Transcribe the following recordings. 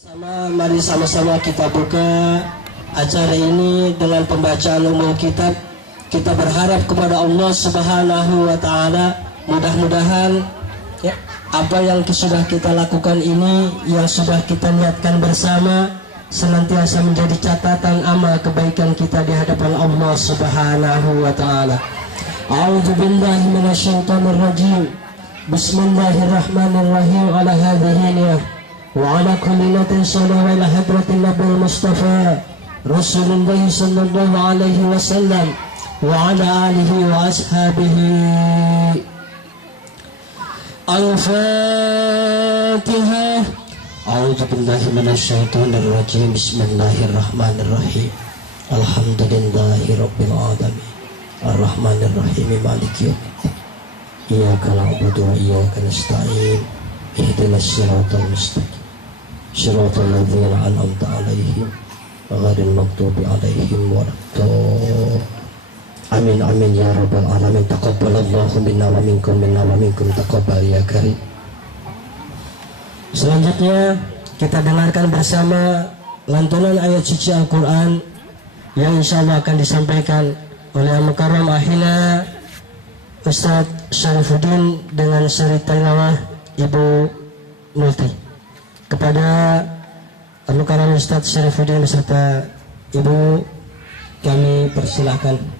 Mari sama-sama kita buka acara ini dengan pembacaan umum kitab. Kita berharap kepada Allah Subhanahu wa Ta'ala, mudah-mudahan ya, apa yang sudah kita lakukan ini, yang sudah kita niatkan bersama, senantiasa menjadi catatan amal kebaikan kita di hadapan Allah Subhanahu wa Ta'ala. A'udzu billahi minasyaitonir rajim. Bismillahirrahmanirrahim. Ala hadhihi niyah wa ala kulli natin sallallahu ila hadratin Nabil Mustafa Rasulullah sallallahu alaihi wasallam wa ala alihi wa ashabihi. Al-Fatihah. A'udzu billahi minasyaitonir rajim. Bismillahirrahmanirrahim. Alhamdulillahi rabbil alamin. Ar-Rahmanir Rahim. Maliki yaumiddin. Iyyaka na'budu wa iyyaka nasta'in. Ihdinas siratal mustaqim. Siratal ladzina an'amta 'alaihim ghairil maghdubi 'alaihim waladdallin. Amin amin ya rabbal alamin. Taqabbalallahu minna wa minkum taqabbal ya karim. Selanjutnya kita dengarkan bersama lantunan ayat suci Al-Quran yang insyaallah akan disampaikan oleh Al-Mukarram Ahina Ustaz Syarifuddin dengan seri tilawah Ibu Multi. Kepada Al-Mukarram Ustaz Syarifuddin beserta Ibu kami persilahkan.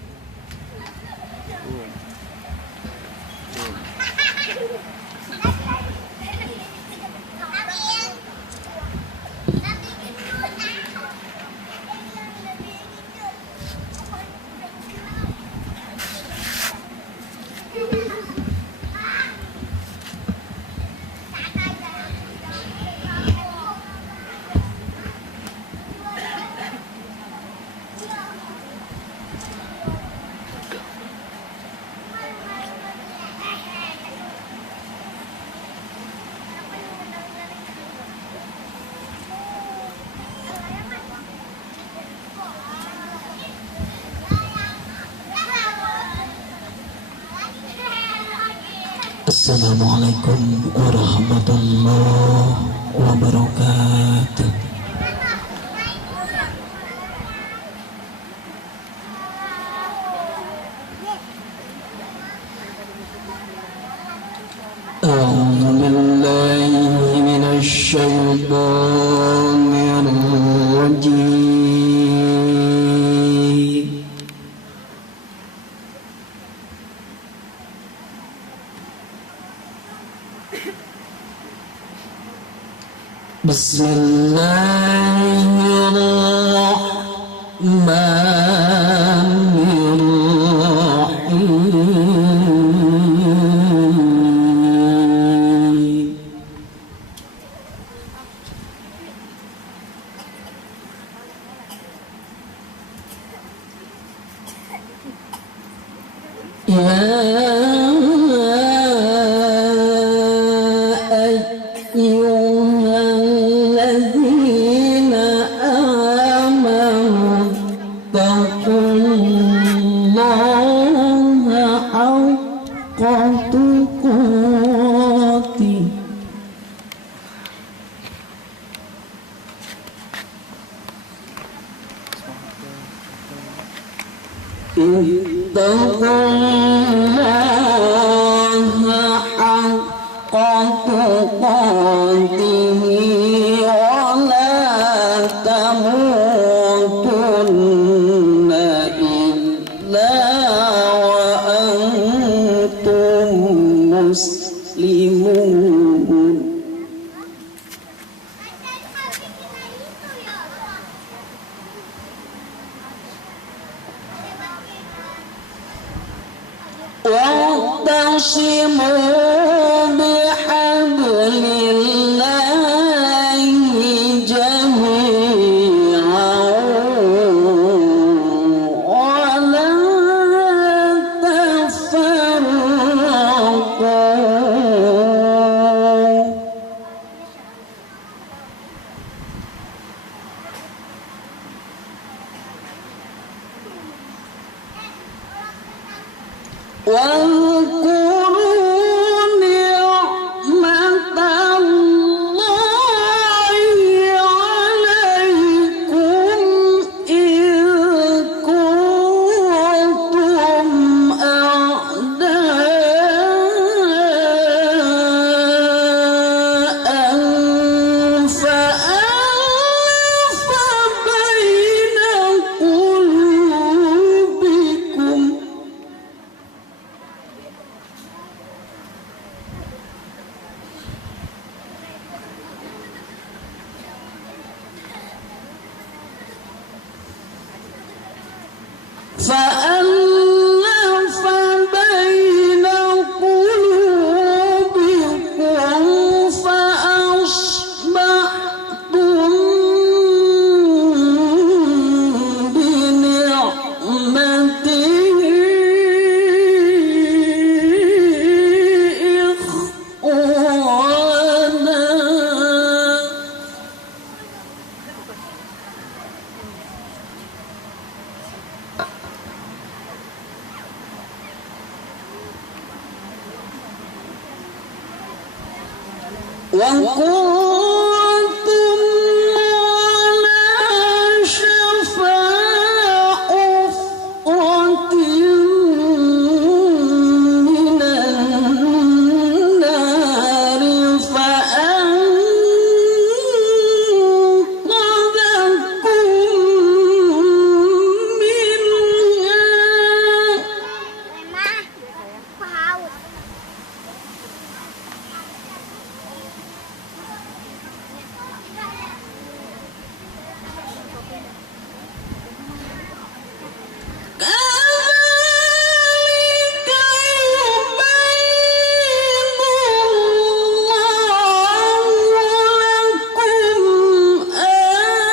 Assalamualaikum warahmatullahi wabarakatuh. A'udzu billahi minasy syaithanir rajim. Bismillahirrahmanirrahim. واذكروا نعمة الله فألف بين قلوبكم فأصبحتم بنعمته إخوانا. وكنتم على شفا حفرة من النار فأنقذكم منها. كذلك يبين الله لكم آياته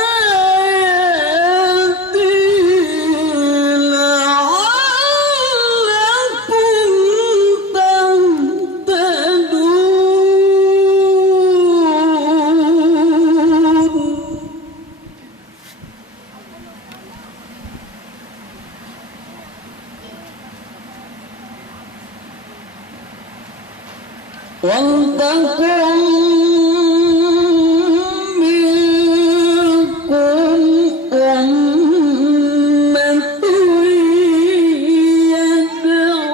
لعلكم تهتدون. ولتكن منكم أمة يدعون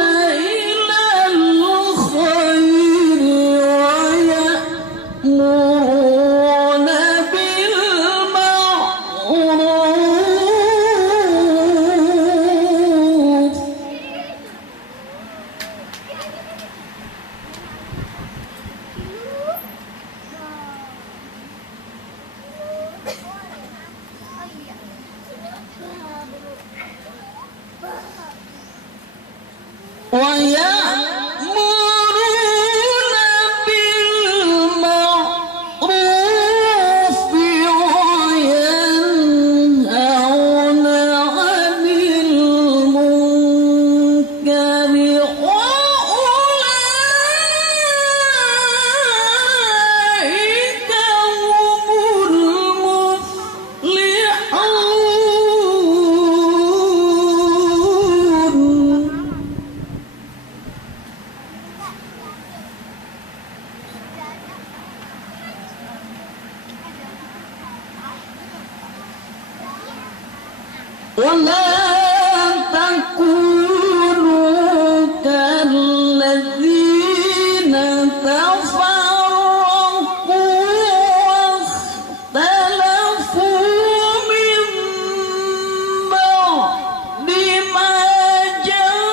إلى الخير ويأمرون بالمعروف. ويأمرون بالمعروف وينهون عن المنكر وأولئك هم المفلحون. ولا تكونوا كالذين تفرقوا واختلفوا من بعد ما جاءهم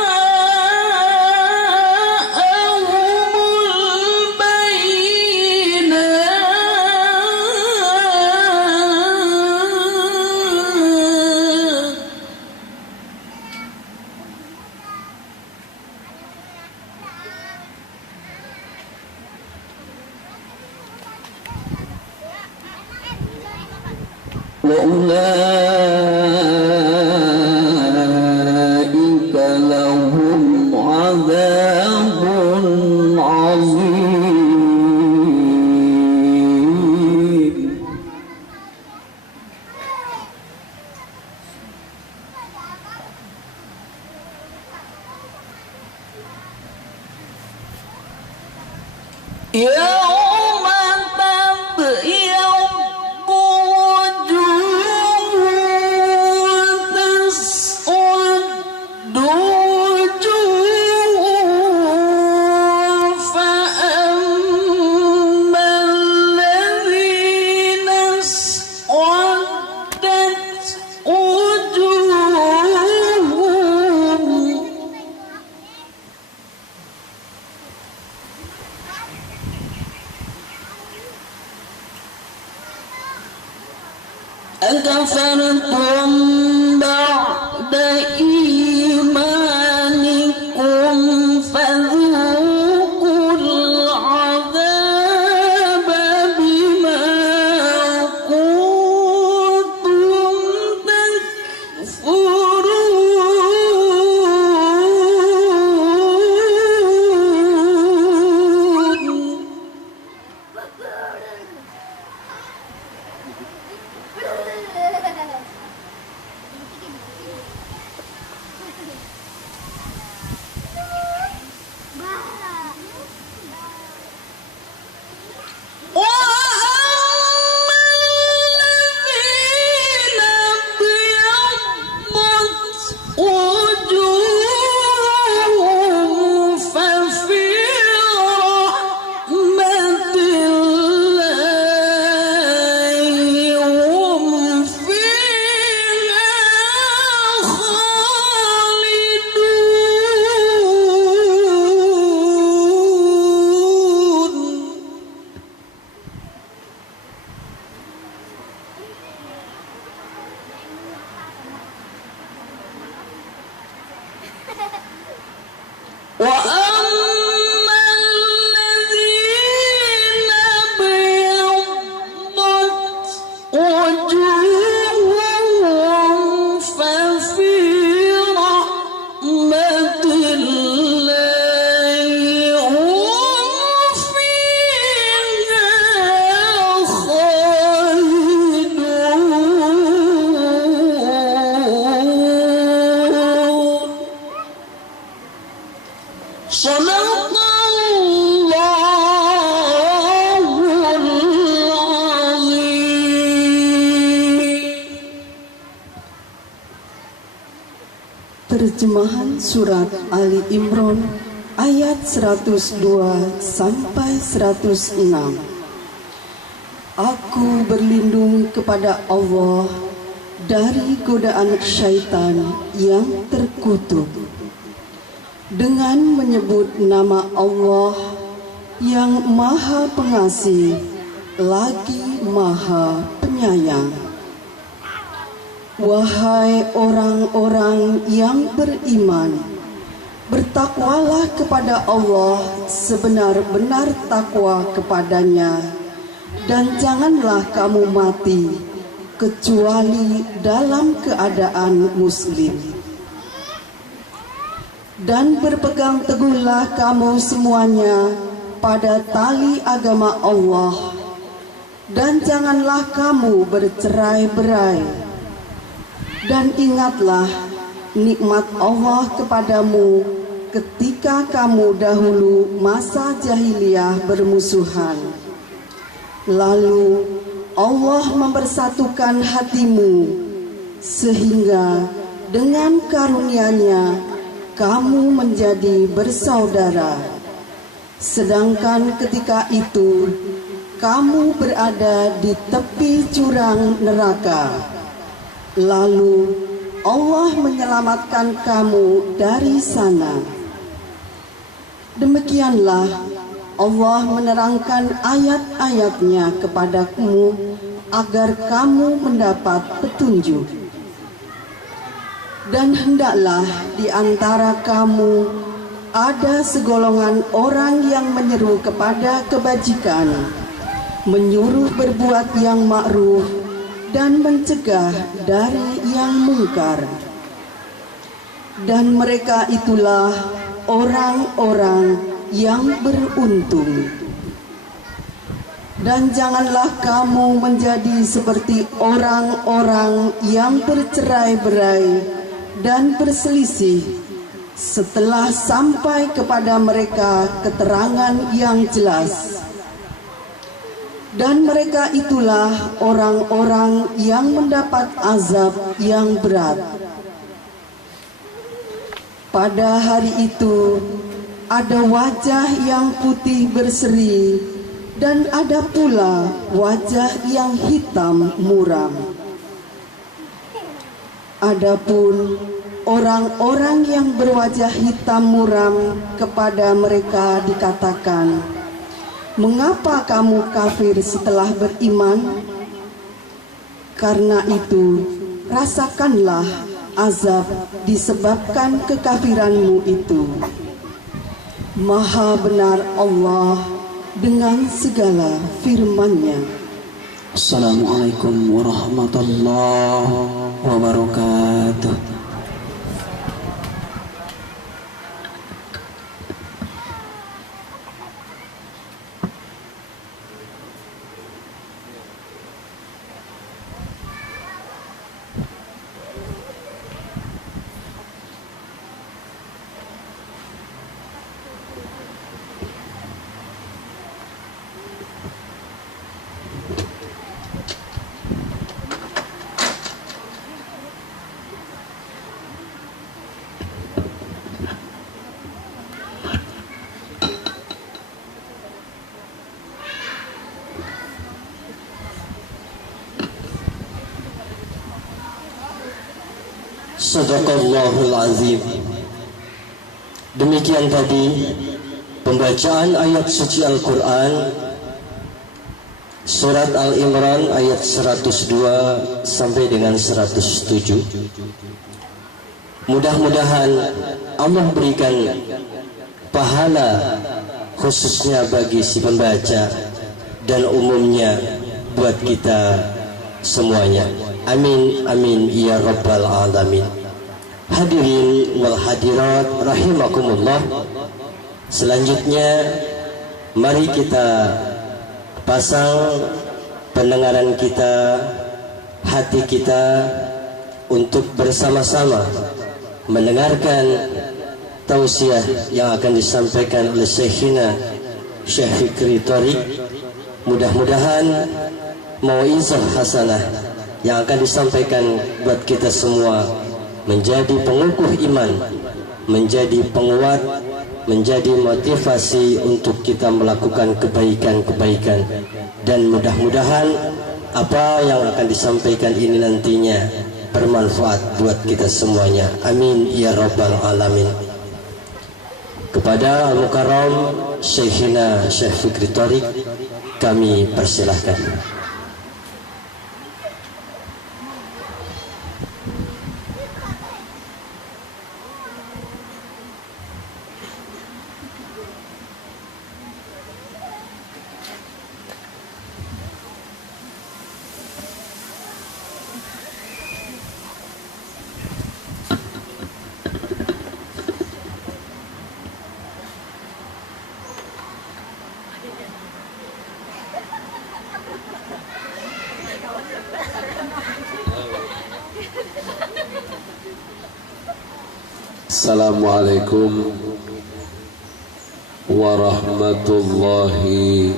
البينات. وأولئك لهم عذاب عظيم. يوم تبيض وجوه وتسود وجوه. فأما الذين اسودت وجوههم أكفرتم بعد Terjemahan Surat Ali Imran ayat 102 sampai 106. Aku berlindung kepada Allah dari godaan syaitan yang terkutuk dengan menyebut nama Allah yang Maha Pengasih lagi Maha Penyayang. Wahai orang-orang yang beriman, bertakwalah kepada Allah sebenar-benar takwa kepadanya, dan janganlah kamu mati kecuali dalam keadaan muslim. Dan berpegang teguhlah kamu semuanya pada tali agama Allah, dan janganlah kamu bercerai-berai. Dan ingatlah nikmat Allah kepadamu ketika kamu dahulu masa jahiliyah bermusuhan. Lalu Allah mempersatukan hatimu sehingga dengan karunia-Nya kamu menjadi bersaudara. Sedangkan ketika itu kamu berada di tepi jurang neraka. Lalu Allah menyelamatkan kamu dari sana. Demikianlah Allah menerangkan ayat-ayat-Nya kepadamu agar kamu mendapat petunjuk. Dan hendaklah di antara kamu ada segolongan orang yang menyeru kepada kebajikan, menyuruh berbuat yang ma'ruf, dan mencegah dari yang mungkar. Dan mereka itulah orang-orang yang beruntung. Dan janganlah kamu menjadi seperti orang-orang yang bercerai-berai dan berselisih setelah sampai kepada mereka keterangan yang jelas. Dan mereka itulah orang-orang yang mendapat azab yang berat. Pada hari itu ada wajah yang putih berseri dan ada pula wajah yang hitam muram. Adapun orang-orang yang berwajah hitam muram, kepada mereka dikatakan, "Mengapa kamu kafir setelah beriman? Karena itu, rasakanlah azab disebabkan kekafiranmu itu." Maha benar Allah dengan segala firman-Nya. Assalamualaikum warahmatullahi wabarakatuh. Sadaqallahul azim. Demikian tadi pembacaan ayat suci Al-Quran Surat Al-Imran ayat 102 sampai dengan 107. Mudah-mudahan Allah berikan pahala khususnya bagi si pembaca dan umumnya buat kita semuanya. Amin amin ya rabbal alamin. Hadirin wal hadirat rahimakumullah. Selanjutnya mari kita pasang pendengaran kita, hati kita untuk bersama-sama mendengarkan tausiah yang akan disampaikan oleh Syekhina Syekh Fikri Thoriq. Mudah-mudahan mau'izah hasanah yang akan disampaikan buat kita semua menjadi pengukuh iman, menjadi penguat, menjadi motivasi untuk kita melakukan kebaikan-kebaikan, dan mudah-mudahan apa yang akan disampaikan ini nantinya bermanfaat buat kita semuanya. Amin ya rabbal alamin. Kepada Al-Mukarram Syekhina Syekh Fikri Thoriq kami persilahkan. Assalamualaikum warahmatullahi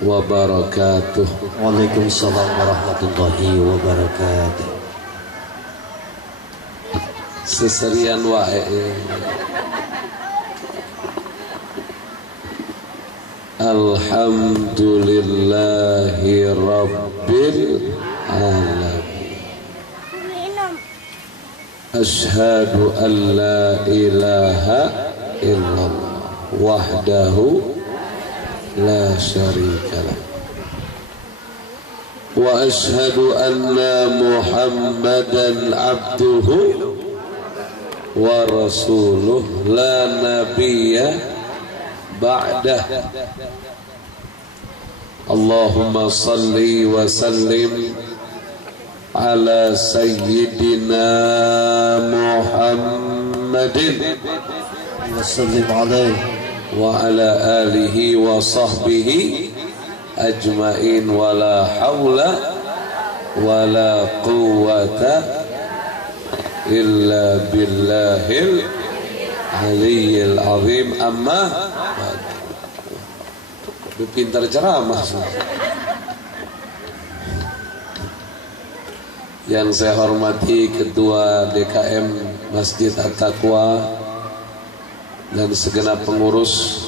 wabarakatuh. Waalaikumsalam warahmatullahi wabarakatuh. Seserian wae. Alhamdulillahi rabbil alamin. Asyhadu an la ilaha illallah wahdahu la syarikalah wa asyhadu anna Muhammadan abduhu wa rasuluh la nabiyya ba'dah. Allahumma salli wa sallim ala sayyidina Muhammadin wa ala alihi wa sahbihi ajmain wa la hawla wa la quwwata illa billahil aliyyil azim. Amma pintar ceramah. Yang saya hormati Ketua DKM Masjid At-Taqwa dan segenap pengurus,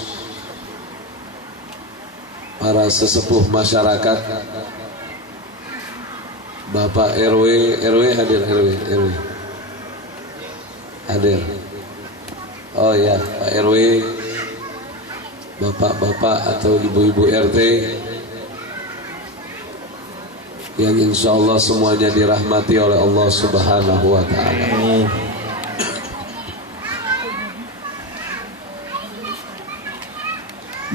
para sesepuh masyarakat, Bapak RW hadir, RW hadir. Oh ya, Pak RW, Bapak-bapak atau ibu-ibu RT yang insya Allah semuanya dirahmati oleh Allah Subhanahu wa ta'ala.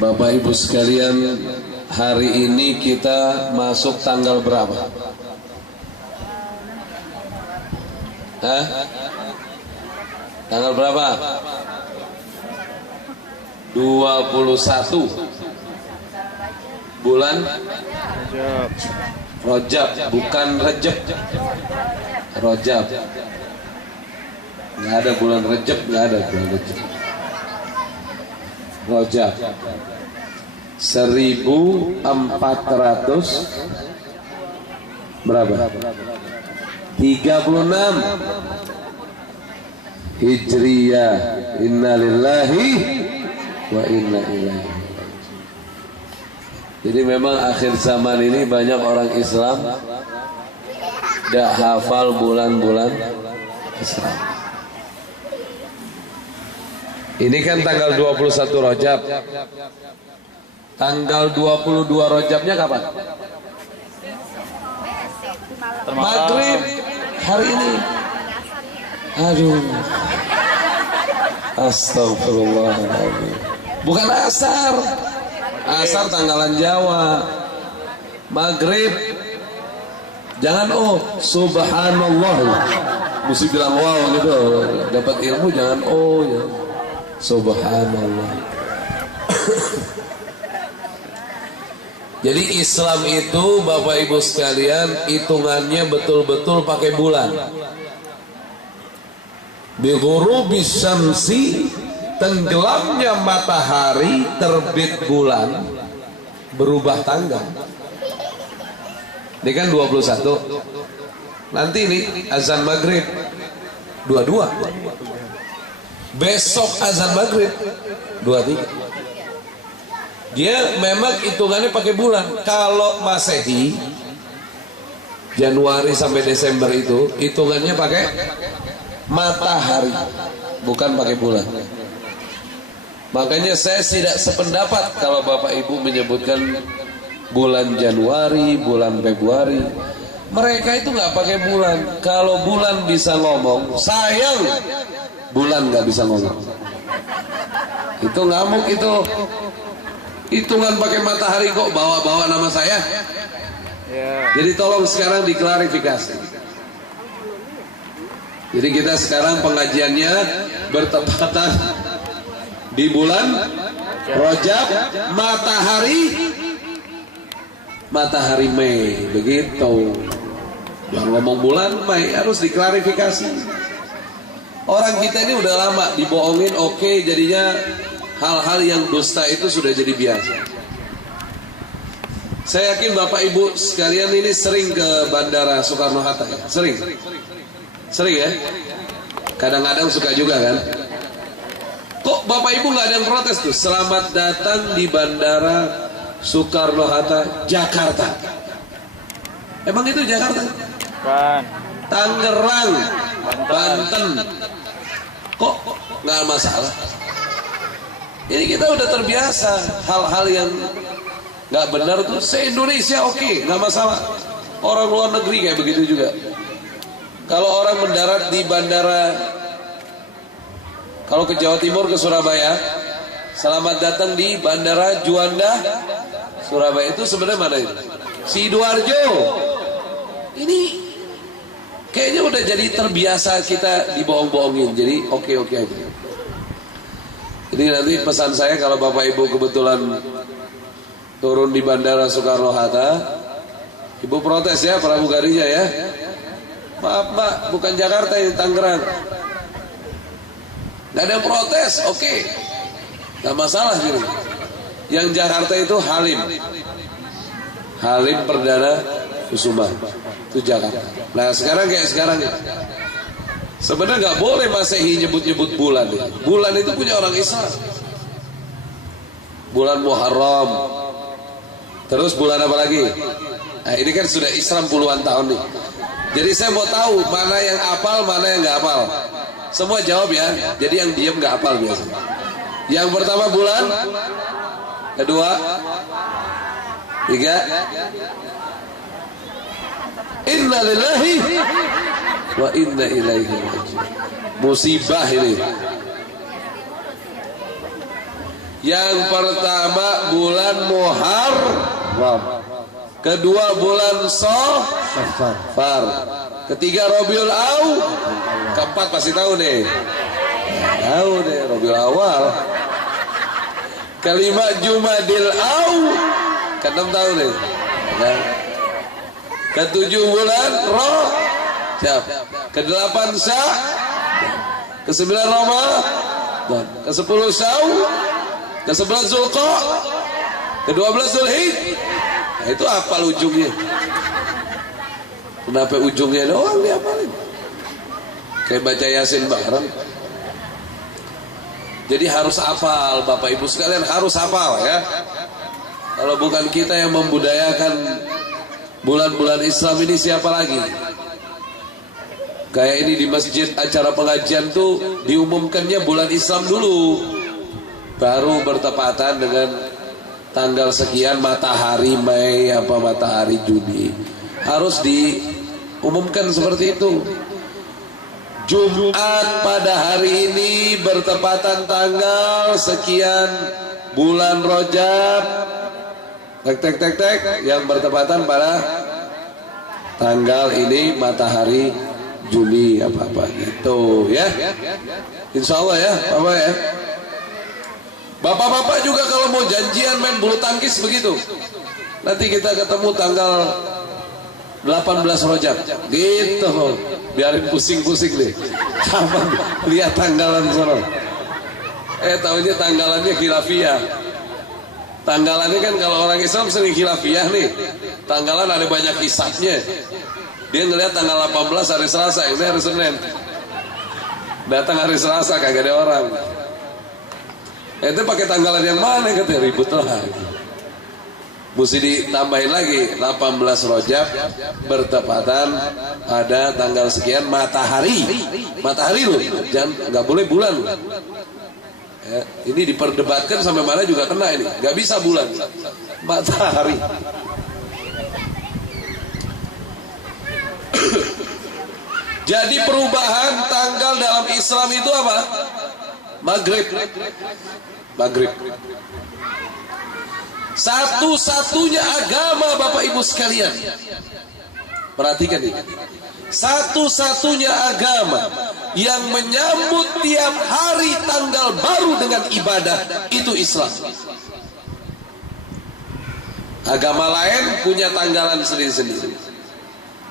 Bapak Ibu sekalian, hari ini kita masuk tanggal berapa? Tanggal berapa? 21 bulan Rajab, bukan Rejab. Rajab. Nggak ada bulan Rejab, nggak ada bulan Rejab. Rajab 1400 berapa? 36 Hijriyah. Innalillahi wa inna ilaihi. Jadi memang akhir zaman ini banyak orang Islam tidak hafal bulan-bulan Islam. Ini kan tanggal 21 Rajab. Tanggal 22 Rajabnya kapan? Maghrib hari ini. Aduh. Astagfirullahaladzim. Bukan asar. Asar tanggalan Jawa. Maghrib. Jangan subhanallah. Mesti bilang wow gitu. Dapat ilmu jangan ya. Subhanallah. Jadi Islam itu Bapak Ibu sekalian hitungannya betul-betul pakai bulan. Bi ghurubis syamsi, tenggelamnya matahari, terbit bulan, berubah tanggal. Ini kan 21. Nanti ini azan maghrib 22. Besok azan maghrib 23. Dia memang hitungannya pakai bulan. Kalau Masehi Januari sampai Desember itu hitungannya pakai matahari, bukan pakai bulan. Makanya saya tidak sependapat kalau Bapak Ibu menyebutkan bulan Januari, bulan Februari. Mereka itu nggak pakai bulan. Kalau bulan bisa ngomong, sayang bulan nggak bisa ngomong. Itu ngamuk itu. Hitungan pakai matahari kok bawa-bawa nama saya. Jadi tolong sekarang diklarifikasi. Jadi kita sekarang pengajiannya bertepatan di bulan Rajab, matahari Mei, begitu. Jangan ngomong bulan Mei, harus diklarifikasi. Orang kita ini udah lama dibohongin, jadinya hal-hal yang dusta itu sudah jadi biasa. Saya yakin Bapak Ibu sekalian ini sering ke Bandara Soekarno-Hatta ya? Sering ya? Kadang-kadang suka juga kan? Kok Bapak Ibu nggak ada yang protes tuh? Selamat datang di Bandara Soekarno-Hatta, Jakarta. Emang itu Jakarta? Bukan. Tangerang, Banten. Kok nggak masalah? Ini kita udah terbiasa hal-hal yang nggak benar tuh se-Indonesia nggak masalah. Orang luar negeri kayak begitu juga. Kalau orang mendarat di bandara, kalau ke Jawa Timur ke Surabaya, selamat datang di Bandara Juanda Surabaya. Itu sebenarnya mana itu? Sidoarjo. Ini kayaknya udah jadi terbiasa kita dibohong-bohongin. Jadi oke aja. Jadi nanti pesan saya kalau Bapak Ibu kebetulan turun di Bandara Soekarno-Hatta, Ibu protes ya pramugarinya ya. Maaf Pak, bukan Jakarta ini, Tangerang. Gak ada yang protes, gak masalah gitu. Yang Jakarta itu Halim Perdana Kusuma, itu Jakarta. Nah sekarang kayak sekarang ya. Sebenarnya nggak boleh Masehi nyebut-nyebut bulan. Bulan itu punya orang Islam. Bulan Muharram. Terus bulan apa lagi? Nah ini kan sudah Islam puluhan tahun nih. Jadi saya mau tahu mana yang apal, mana yang nggak apal. Semua jawab ya. Jadi yang diem nggak apal biasanya. Yang pertama bulan, kedua, tiga. Inna lillahi wa inna ilaihi raji'un. Musibah ini. Yang pertama bulan Muharram, kedua bulan Safar, ketiga Rabiul Awal, keempat pasti tahu nih. Tahu deh Rabiul Awal. Kelima Jumadil Awal, keenam tahu nih. Ketujuh bulan Rajab, kedelapan kesembilan Ramadan, kesepuluh Syawal, kesebelas Zulqa'dah, ke-12 Zulhijjah. Nah, itu apal ujungnya. Kenapa ujungnya doang diapalin? Kayak baca Yasin bareng. Jadi harus hafal, Bapak Ibu sekalian harus hafal ya. Kalau bukan kita yang membudayakan bulan-bulan Islam ini, siapa lagi? Kayak ini di masjid acara pengajian tuh diumumkannya bulan Islam dulu, baru bertepatan dengan tanggal sekian matahari Mei apa matahari Juni. Harus diumumkan seperti itu. Jumat pada hari ini bertepatan tanggal sekian bulan Rajab. Tek yang bertepatan pada tanggal ini matahari Juni apa gitu ya. Insya Allah ya Bapak ya. Bapak-bapak juga kalau mau janjian main bulu tangkis begitu, nanti kita ketemu tanggal 18 Rajab gitu, biarin pusing-pusing deh. Kapan lihat tanggalan sono? Tahunya tanggalannya khilafiyah. Tanggalannya kan kalau orang Islam sering khilafiyah nih, tanggalan ada banyak hisabnya. Dia ngelihat tanggal 18 hari Selasa, ini hari Senin. Datang hari Selasa kagak ada orang. Itu pakai tanggalan yang mana, katanya ribut lah. Mesti ditambahin lagi 18 Rajab bertepatan pada tanggal sekian matahari loh, jangan nggak boleh bulan. Ya, ini diperdebatkan sampai mana juga kena ini, nggak bisa bulan, matahari. Jadi perubahan tanggal dalam Islam itu apa? Maghrib. Satu-satunya agama Bapak Ibu sekalian, perhatikan ini, satu-satunya agama yang menyambut tiap hari tanggal baru dengan ibadah itu Islam. Agama lain punya tanggalan sendiri-sendiri,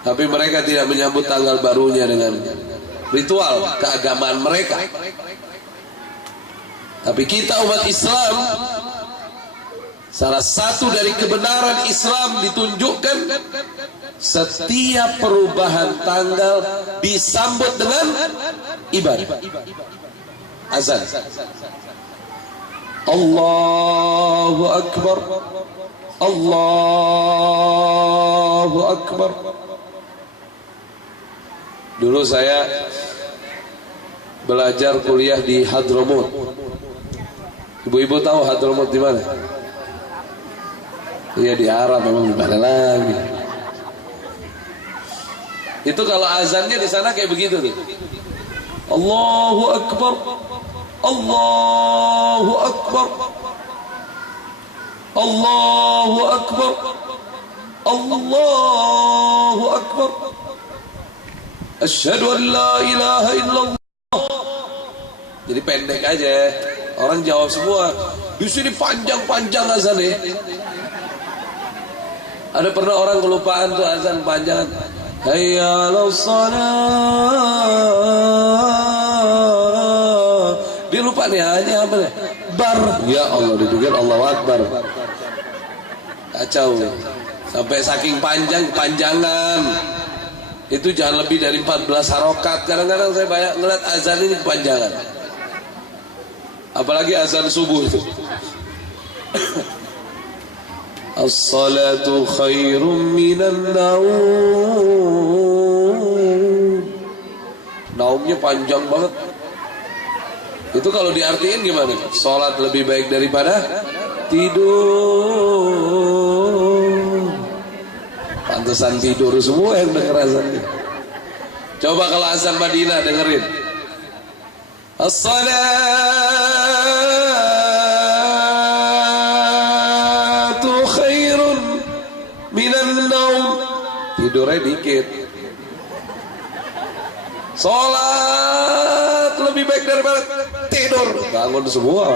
tapi mereka tidak menyambut tanggal barunya dengan ritual keagamaan mereka. Tapi kita umat Islam, salah satu dari kebenaran Islam ditunjukkan setiap perubahan tanggal disambut dengan ibadah. Azan. Allahu Akbar. Allahu Akbar. Dulu saya belajar kuliah di Hadramut. Ibu-ibu tahu Hadramut di mana? Iya di Arab, memang di mana lagi. Itu kalau azannya di sana kayak begitu tuh. Allahu Akbar. Allahu Akbar. Allahu Akbar. Allahu Akbar. Asyhadu an la ilaha illallah. Jadi pendek aja. Orang jawab semua. Di sini panjang-panjang azannya. Ada pernah orang kelupaan tuh azan panjang. Hayya 'alas shalah. Dia lupa nih hanya apa nih? Bar. Ya Allah, dipikir Allahu Akbar. Kacau. Sampai saking panjangan. Itu jangan lebih dari 14 harokat. Kadang-kadang saya banyak ngeliat azan ini kepanjangan. Apalagi azan subuh itu. As-salatu khairum minan naum. Naumnya panjang banget. Itu kalau diartiin gimana? Salat lebih baik daripada tidur. Pantesan tidur semua yang denger azannya. Coba kalau azan Madinah dengerin. As-salatu khairun minan naum. Tidurnya dikit. Salat lebih baik daripada tidur. Bangun semua.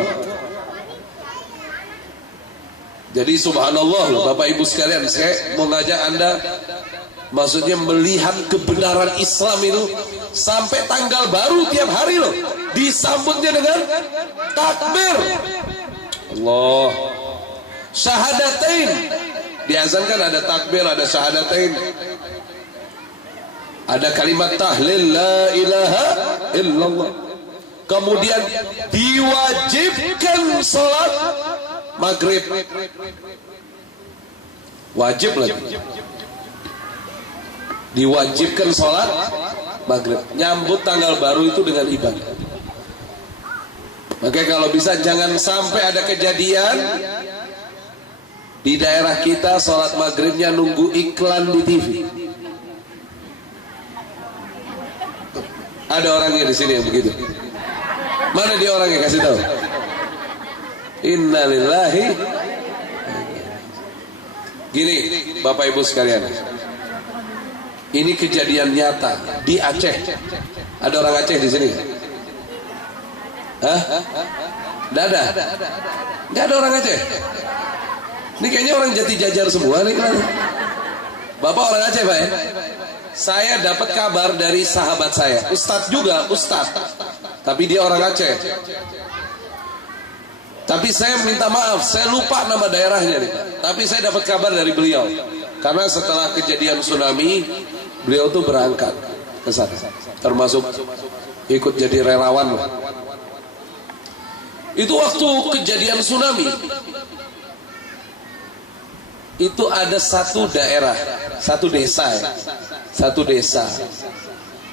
Jadi subhanallah loh Bapak Ibu sekalian, saya mau ngajak Anda, maksudnya melihat kebenaran Islam itu sampai tanggal baru tiap hari loh disambutnya dengan takbir. Allah, syahadatain, diazankan ada takbir, ada syahadatain, ada kalimat tahlil la ilaha illallah. Kemudian diwajibkan sholat maghrib, wajib lagi. Diwajibkan sholat maghrib. Nyambut tanggal baru itu dengan ibadah. Makanya kalau bisa jangan sampai ada kejadian di daerah kita sholat maghribnya nunggu iklan di TV. Ada orangnya di sini yang begitu. Mana dia orangnya, kasih tahu. Innalillahi. Gini, Bapak Ibu sekalian. Ini kejadian nyata di Aceh. Ada orang Aceh di sini? Hah? Nggak ada? Nggak ada orang Aceh? Ini kayaknya orang Jati Jajar semua nih. Bapak orang Aceh, Pak ya? Saya dapat kabar dari sahabat saya, Ustadz juga, Ustadz. Tapi dia orang Aceh. Tapi saya minta maaf, saya lupa nama daerahnya nih. Tapi saya dapat kabar dari beliau. Karena setelah kejadian tsunami, beliau tuh berangkat ke sana. Termasuk ikut jadi relawan. Itu waktu kejadian tsunami. Itu ada satu daerah, satu desa ya. Satu desa.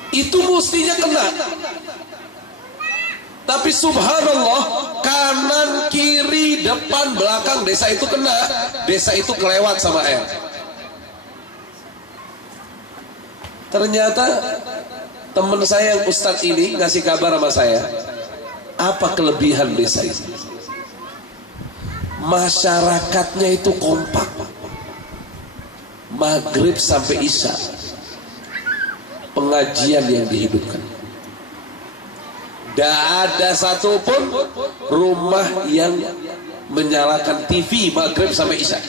Itu mestinya kena. Tapi subhanallah, kanan, kiri, depan, belakang desa itu kena. Desa itu kelewat sama air. Ternyata teman saya yang Ustadz ini ngasih kabar sama saya, apa kelebihan desa ini? Masyarakatnya itu kompak. Maghrib sampai Isya pengajian yang dihidupkan. Tidak ada satupun rumah yang menyalakan TV maghrib sampai Isya.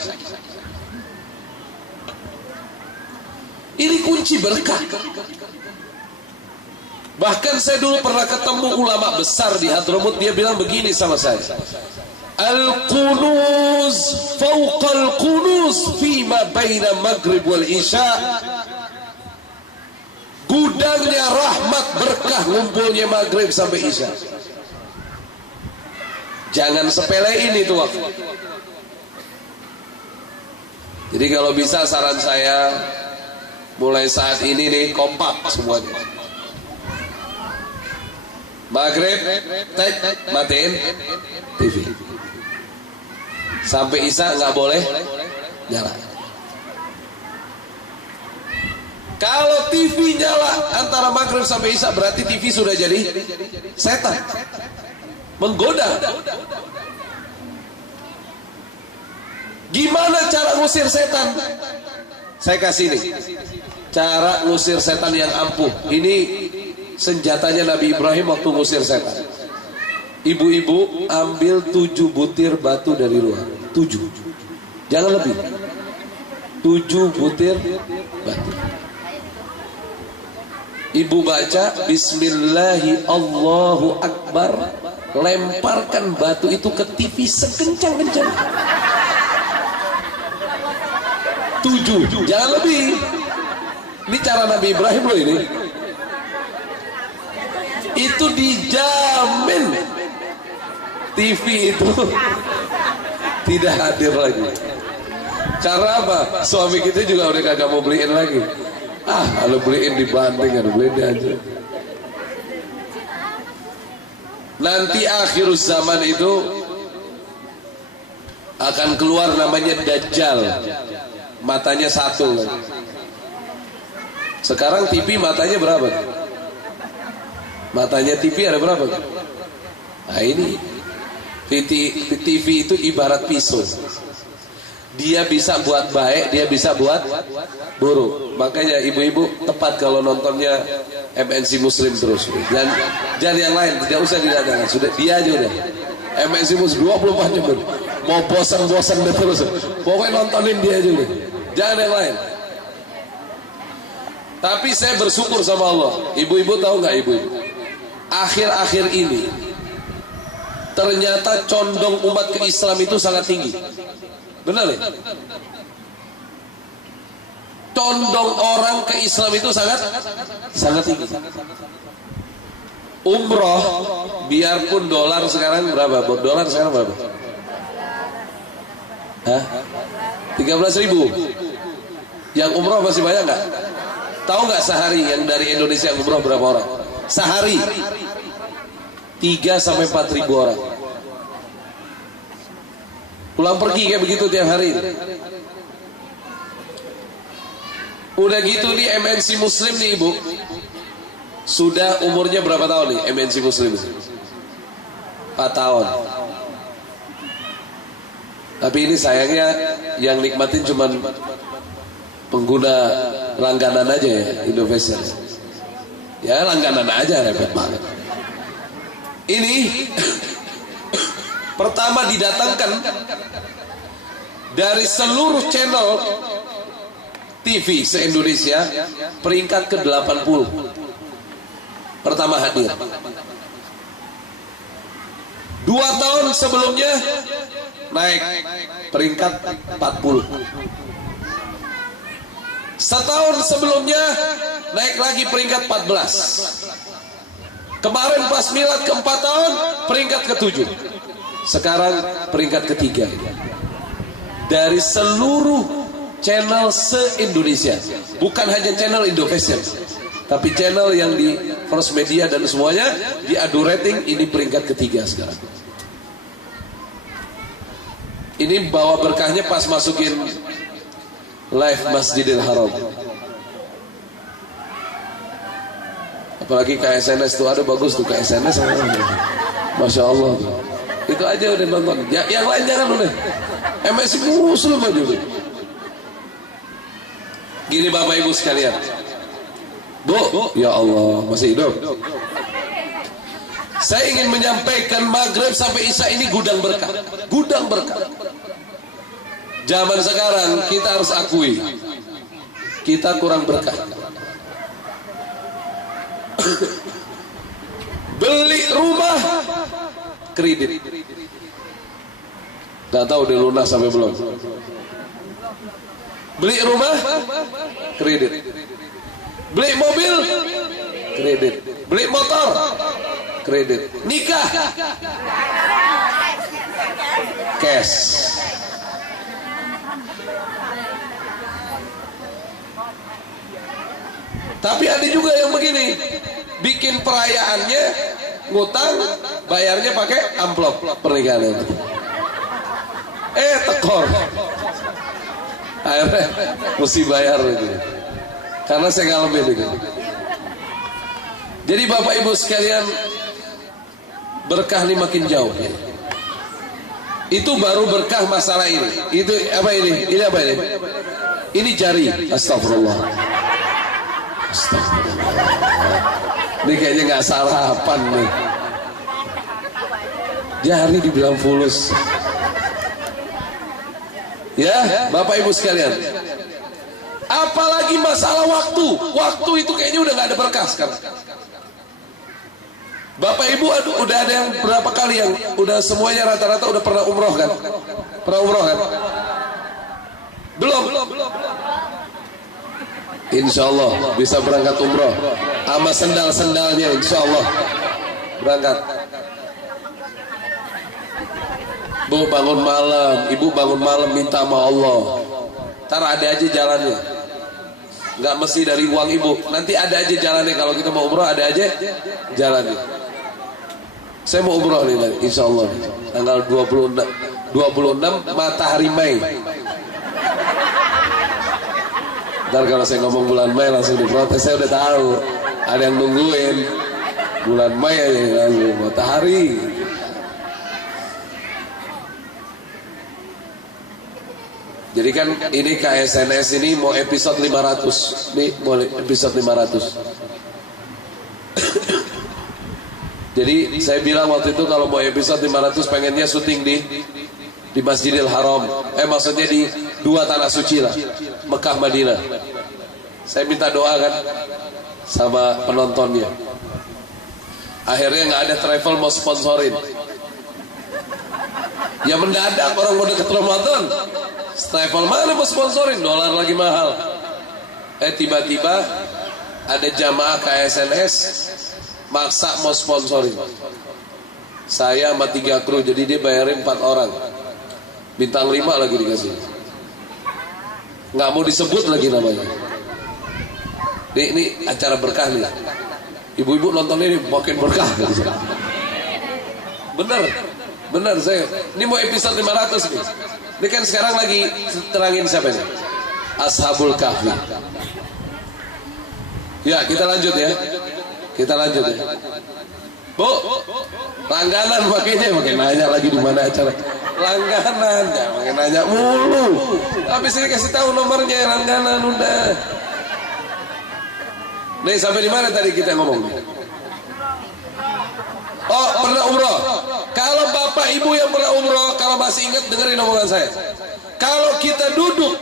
Ini kunci berkah. Bahkan saya dulu pernah ketemu ulama besar di Hadramut, dia bilang begini sama saya. Al-kunuz fawqal kunuz fima baina maghrib wal isya. Gudangnya rahmat berkah ngumpulnya maghrib sampai isya. Jangan sepelein itu waktu. Jadi kalau bisa saran saya, mulai saat ini nih kompak semuanya. Maghrib, matiin TV. Sampai Isya nggak boleh nyala. Kalau TV nyala antara maghrib sampai Isya, berarti TV sudah jadi setan, menggoda. Gimana cara ngusir setan? Saya kasih nih cara ngusir setan yang ampuh. Ini senjatanya Nabi Ibrahim waktu ngusir setan. Ibu-ibu ambil 7 butir batu dari luar. 7, jangan lebih. 7 butir batu. Ibu baca Bismillahi Allahu Akbar, lemparkan batu itu ke TV sekencang-kencang. 7, jangan lebih. Ini cara Nabi Ibrahim loh ini. Itu dijamin TV itu tidak hadir lagi. Karena apa? Suami kita juga udah kagak mau beliin lagi. Kalau beliin dibanting, kalau beliin aja. Nanti akhir zaman itu akan keluar namanya Dajjal. Matanya 1 lagi. Sekarang TV matanya berapa? Matanya TV ada berapa? Nah ini TV itu ibarat pisau. Dia bisa buat baik, dia bisa buat buruk. Makanya ibu-ibu tepat kalau nontonnya MNC Muslim terus. Dan jangan yang lain, tidak usah didatangkan. Sudah dia aja udah. MNC Muslim 24 jam. Mau bosan-bosan terus. Pokoknya nontonin dia aja udah. Jangan yang lain. Tapi saya bersyukur sama Allah. Ibu-ibu tahu nggak ibu-ibu? Akhir-akhir ini ternyata condong umat ke Islam itu sangat tinggi. Benar ya? Condong orang ke Islam itu sangat tinggi. Umroh, biarpun dolar sekarang berapa? Dolar sekarang berapa? 13.000. Yang umroh masih banyak nggak? Tahu nggak sehari yang dari Indonesia umroh berapa orang? Sehari 3 sampai 4 ribu orang. Pulang pergi kayak begitu tiap hari. Udah gitu nih MNC Muslim nih ibu, sudah umurnya berapa tahun nih MNC Muslim? 4 tahun. Tapi ini sayangnya yang nikmatin cuman pengguna langganan aja ya, Indonesia. Ya langganan aja, repot banget. Ini pertama didatangkan dari seluruh channel TV se-Indonesia, peringkat ke-80. Pertama hadir. 2 tahun sebelumnya naik peringkat 40. Setahun sebelumnya naik lagi peringkat 14. Kemarin pas milad ke-4 tahun peringkat ke-7. Sekarang peringkat ke-3. Dari seluruh channel se-Indonesia, bukan hanya channel Indofashion, tapi channel yang di First Media dan semuanya diadu rating, ini peringkat ke-3 sekarang. Ini bawa berkahnya pas masukin live Masjidil Haram. Apalagi KSNS tuh ada bagus tuh KSNS, Masya Allah tuh. Itu aja udah nonton. Yang lain jangan udah. MSC Muslim aja udah. Gini Bapak Ibu sekalian. Bu, ya Allah masih hidup. Saya ingin menyampaikan maghrib sampai isya ini gudang berkah. Gudang berkah. Zaman sekarang kita harus akui, kita kurang berkah. Beli rumah kredit, gak tahu udah lunas sampai belum. Beli rumah kredit, beli mobil kredit, beli motor kredit, nikah cash. Tapi ada juga yang begini, bikin perayaannya ngutang, bayarnya pakai amplop pernikahan. Tekor, akhirnya mesti bayar itu. Karena saya ngalamin itu. Jadi Bapak Ibu sekalian, berkah ini makin jauh. Itu baru berkah masalah ini. Itu apa ini? Ini apa ini? Ini jari. Astagfirullah. Ini kayaknya nggak sarapan nih. Jari dibilang fulus. Ya, Bapak Ibu sekalian. Apalagi masalah waktu. Waktu itu kayaknya udah nggak ada berkah sekarang. Bapak Ibu, udah ada yang berapa kali yang udah semuanya rata-rata udah pernah umroh kan? Pernah umroh kan? Belum. Insya Allah bisa berangkat umroh sama sendal-sendalnya, insya Allah berangkat. Bu bangun malam, ibu bangun malam minta sama Allah. Ntar ada aja jalannya, nggak mesti dari uang ibu. Nanti ada aja jalannya, kalau kita mau umroh ada aja jalannya. Saya mau umroh nih, insya Allah tanggal 26 matahari Mei. Ntar kalau saya ngomong bulan Mei langsung diprotes, saya udah tahu ada yang nungguin bulan Mei aja langsung matahari. Jadi kan ini KSNS ini mau episode 500 nih, mau episode 500. Jadi saya bilang waktu itu kalau mau episode 500 pengennya syuting di Masjidil Haram. Maksudnya di 2 tanah suci lah, Mekah Madinah. Saya minta doa kan sama penontonnya. Akhirnya nggak ada travel mau sponsorin. Ya mendadak orang mau deket Ramadan, travel mana mau sponsorin, dolar lagi mahal. Tiba-tiba ada jamaah KSNS maksa mau sponsorin. Saya sama 3 kru, jadi dia bayarin 4 orang, bintang 5 lagi dikasih. Nggak mau disebut lagi namanya. Ini acara berkah nih. Ibu-ibu nonton ini makin berkah. Bener saya. Ini mau episode 500 nih. Ini kan sekarang lagi terangin siapa ini? Ashabul Kahfi. Ya, kita lanjut ya. Bu, langganan makanya makin nanya lagi di mana acara. Langganan, jangan makin nanya mulu. Habis ini kasih tahu nomornya langganan udah. Nih sampai di mana tadi kita ngomong? Oh, pernah umroh. Kalau bapak ibu yang pernah umroh, kalau masih ingat dengerin omongan saya. Kalau kita duduk,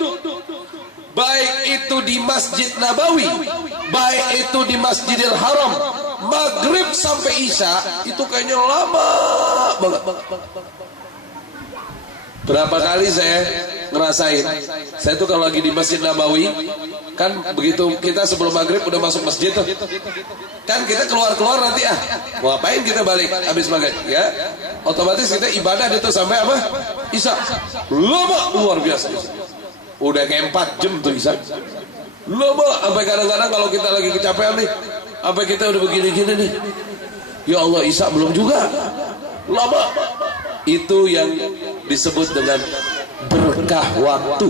baik itu di Masjid Nabawi, baik itu di Masjidil Haram, maghrib sampai isya itu kayaknya lama banget. Berapa kali saya ngerasain, saya tuh kalau lagi di Masjid Nabawi, kan begitu kita sebelum maghrib udah masuk masjid tuh, kan kita keluar nanti mau ngapain kita balik habis maghrib ya, otomatis kita ibadah itu sampai apa? Isya. Lama luar biasa. Udah kayak 4 jam tuh isya. Lama, sampai kadang-kadang kalau kita lagi kecapean nih, sampai kita udah begini-gini nih, ya Allah isya belum juga. Lama. Itu yang disebut dengan berkah waktu.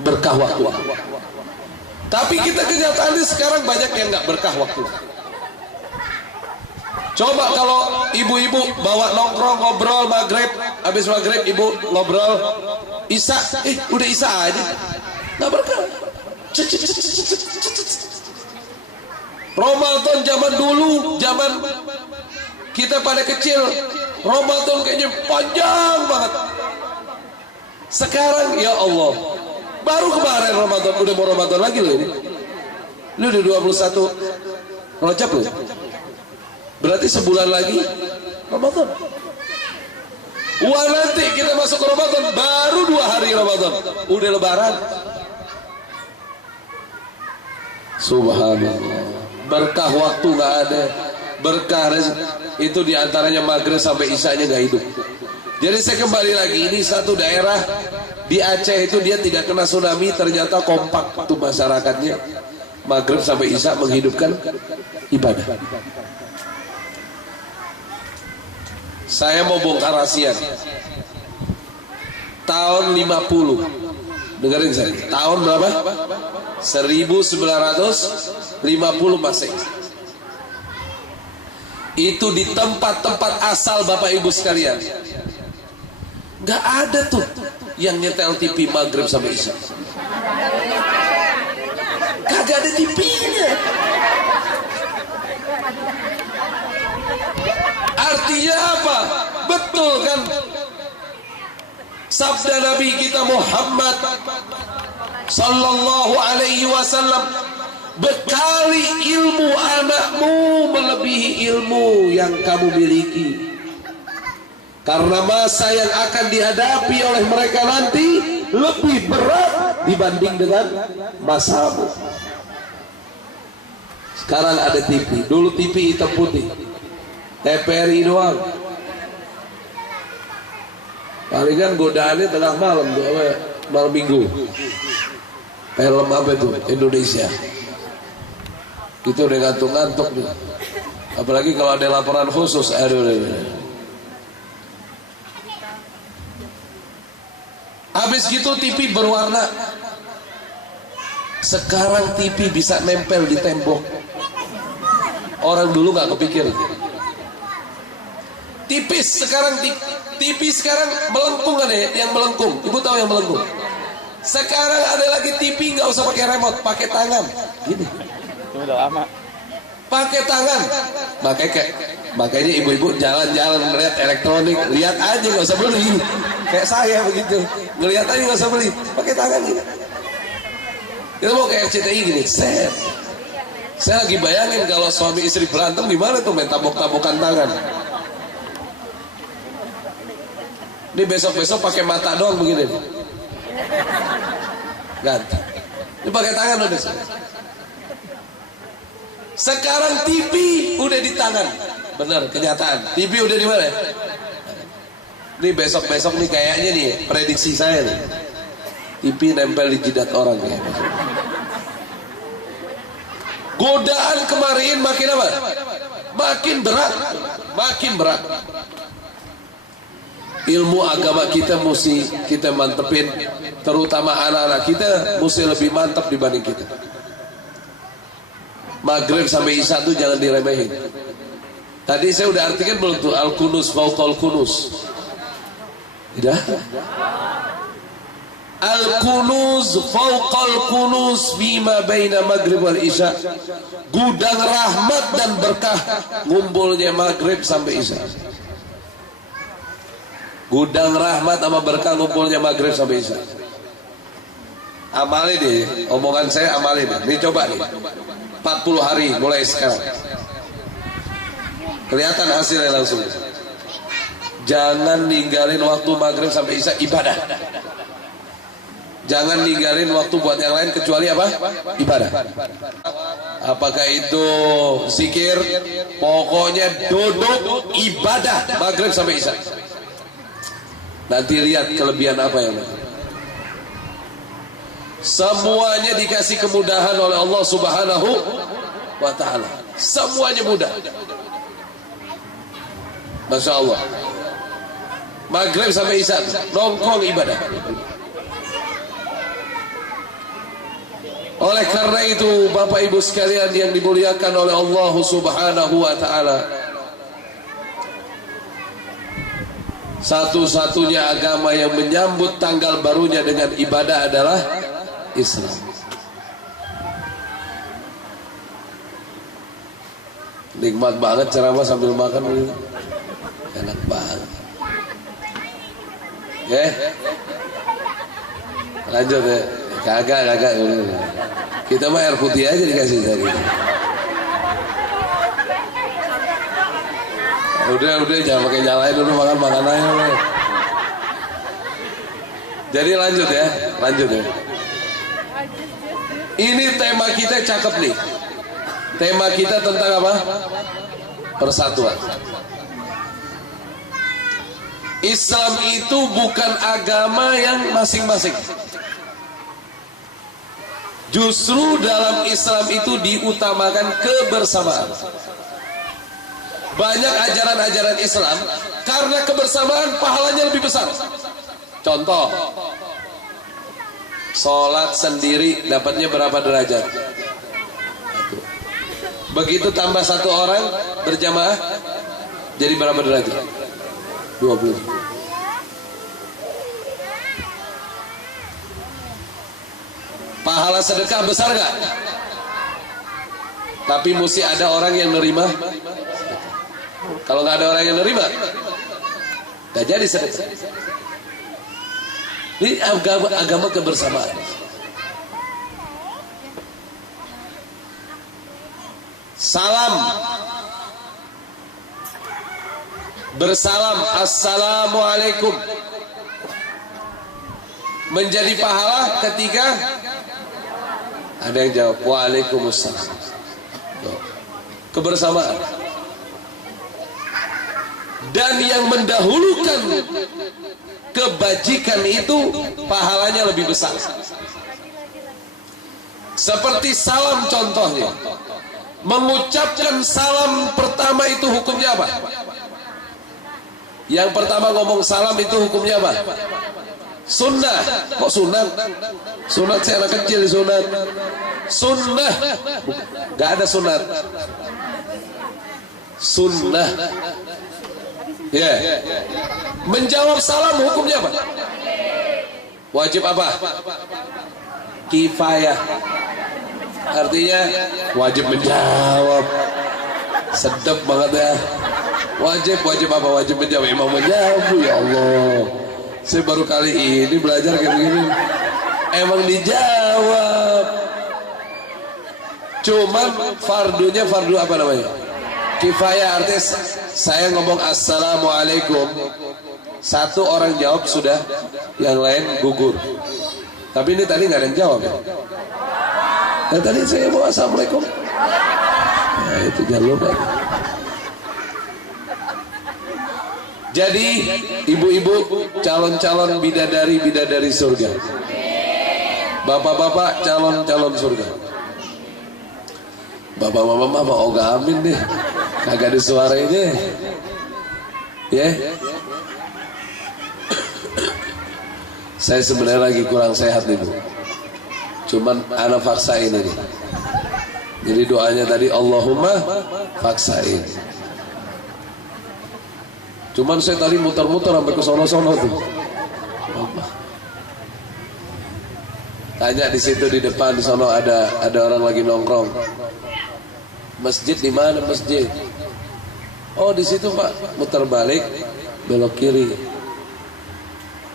Berkah waktu. Tapi kita kenyataannya sekarang banyak yang nggak berkah waktu. Coba kalau ibu-ibu bawa nongkrong ngobrol maghrib, habis maghrib ibu ngobrol isya, udah isya aja, nggak berkah. Ramadan zaman dulu, zaman kita pada kecil, Ramadan kayaknya panjang banget. Sekarang ya Allah, baru kemarin Ramadan, udah mau Ramadan lagi loh ini. Ini udah 21 Rajab loh. Berarti sebulan lagi Ramadan. Wah, nanti kita masuk ke Ramadan, baru 2 hari Ramadan, udah lebaran. Subhanallah. Berkah waktu nggak ada, berkah itu diantaranya maghrib sampai isya-nya nggak hidup. Jadi saya kembali lagi, ini satu daerah di Aceh itu dia tidak kena tsunami, ternyata kompak tuh masyarakatnya, maghrib sampai isya menghidupkan ibadah. Saya mau bongkar rahasia. Tahun 50, dengerin saya, tahun berapa? 1950 Masehi. Itu di tempat-tempat asal Bapak Ibu sekalian, nggak ada tuh yang nyetel TV maghrib sampai isya. Kagak ada TV-nya. Artinya apa? Betul kan? Sabda Nabi kita Muhammad Sallallahu Alaihi Wasallam, bekali ilmu anakmu melebihi ilmu yang kamu miliki, karena masa yang akan dihadapi oleh mereka nanti lebih berat dibanding dengan masamu. Sekarang ada TV, dulu TV hitam putih, TVRI doang. Palingan godaannya tengah malam tuh, malam minggu. Film apa itu? Indonesia. Itu udah ngantuk-ngantuk tuh. Apalagi kalau ada laporan khusus, aduh. Habis gitu TV berwarna. Sekarang TV bisa nempel di tembok. Orang dulu nggak kepikir. Tipis sekarang TV sekarang melengkung kan ya, yang melengkung. Ibu tahu yang melengkung? Sekarang ada lagi TV nggak usah pakai remote, pakai tangan. Gini. Itu udah lama. Pakai tangan. Makanya ibu-ibu jalan-jalan melihat elektronik, lihat aja nggak usah beli. Kayak saya begitu, ngelihat aja nggak usah beli, pakai tangan gini. Kita mau kayak RCTI gini, set. Saya lagi bayangin kalau suami istri berantem gimana tuh, main tabok-tabokan tangan. Ini besok-besok pakai mata doang begini. Ganti. Ini pakai tangan udah. Sekarang TV udah di tangan. Benar, kenyataan. TV udah di mana? Ini besok-besok nih kayaknya nih prediksi saya nih. TV nempel di jidat orang ya. Godaan kemarin makin apa? Makin berat, makin berat. Ilmu agama kita mesti kita mantepin, terutama anak-anak kita mesti lebih mantap dibanding kita. Maghrib sampai Isya itu jangan diremehin. Tadi saya udah artikan belum tuh al-kunus fauqal kunus. Tidak? Al-kunuz fauqal kunuz bima baina maghrib wal isya. Gudang rahmat dan berkah ngumpulnya maghrib sampai isya. Gudang rahmat sama berkah ngumpulnya maghrib sampai isya. Amalin deh, omongan saya amalin deh. Ini coba nih 40 hari mulai sekarang. Kelihatan hasilnya langsung. Jangan ninggalin waktu maghrib sampai isya ibadah. Jangan ninggalin waktu buat yang lain kecuali apa? Ibadah. Apakah itu zikir? Pokoknya duduk ibadah maghrib sampai isya. Nanti lihat kelebihan apa yang ada. Semuanya dikasih kemudahan oleh Allah Subhanahu wa ta'ala. Semuanya mudah. Masya Allah. Maghrib sampai isya nongkrong ibadah. Oleh karena itu Bapak Ibu sekalian yang dimuliakan oleh Allah Subhanahu wa ta'ala, satu-satunya agama yang menyambut tanggal barunya dengan ibadah adalah Islam. Nikmat banget ceramah sambil makan begitu. Enak banget. Lanjut ya. Kagak. Kita mah air putih aja dikasih tadi. Udah jangan pakai nyalain dulu, makan aja. Jadi lanjut ya. Ini tema kita cakep nih. Tema kita tentang apa? Persatuan. Islam itu bukan agama yang masing-masing. Justru dalam Islam itu diutamakan kebersamaan. Banyak ajaran-ajaran Islam karena kebersamaan pahalanya lebih besar. Contoh, sholat sendiri dapatnya berapa derajat? Begitu tambah satu orang berjamaah jadi berapa derajat? 20. Pahala sedekah besar gak? Tapi mesti ada orang yang nerima. Kalau gak ada orang yang nerima, gak jadi sedekah. Ini agama kebersamaan. Salam, bersalam, assalamualaikum, menjadi pahala ketika ada yang jawab waalaikumsalam. Kebersamaan. Dan yang mendahulukan kebajikan itu pahalanya lebih besar. Seperti salam contohnya. Mengucapkan salam pertama itu hukumnya apa? Yang pertama ngomong salam itu hukumnya apa? Sunnah. Kok sunat? Sunat saya anak kecil sunat. Sunnah. Gak ada sunat. Sunnah. Ya. Menjawab salam hukumnya apa? Wajib apa? Kifayah. Artinya wajib menjawab. Sedap banget ya. Wajib apa? Wajib menjawab. Emang menjawab, ya Allah. Saya baru kali ini belajar kayak begini. Emang dijawab. Cuman fardunya fardu apa namanya? Kifayah, artinya saya ngomong assalamualaikum, satu orang jawab sudah, yang lain gugur. Tapi ini tadi nggak ada yang jawab ya. Dan tadi saya mau assalamualaikum. Nah itu jangan lupa. Jadi ibu-ibu calon-calon bidadari surga, Bapak-bapak calon surga. Bapak-bapak mah mau Oga Amin deh. Kagak ada suaranya. Ya. Saya sebenarnya lagi kurang sehat nih, Bu. Cuman ana faksain ini. Jadi doanya tadi Allahumma faksain. Cuman saya tadi muter-muter sampai ke sono-sono tuh. Tanya di situ di depan di sono ada orang lagi nongkrong. Masjid di mana masjid? Oh di situ Pak, muter balik belok kiri.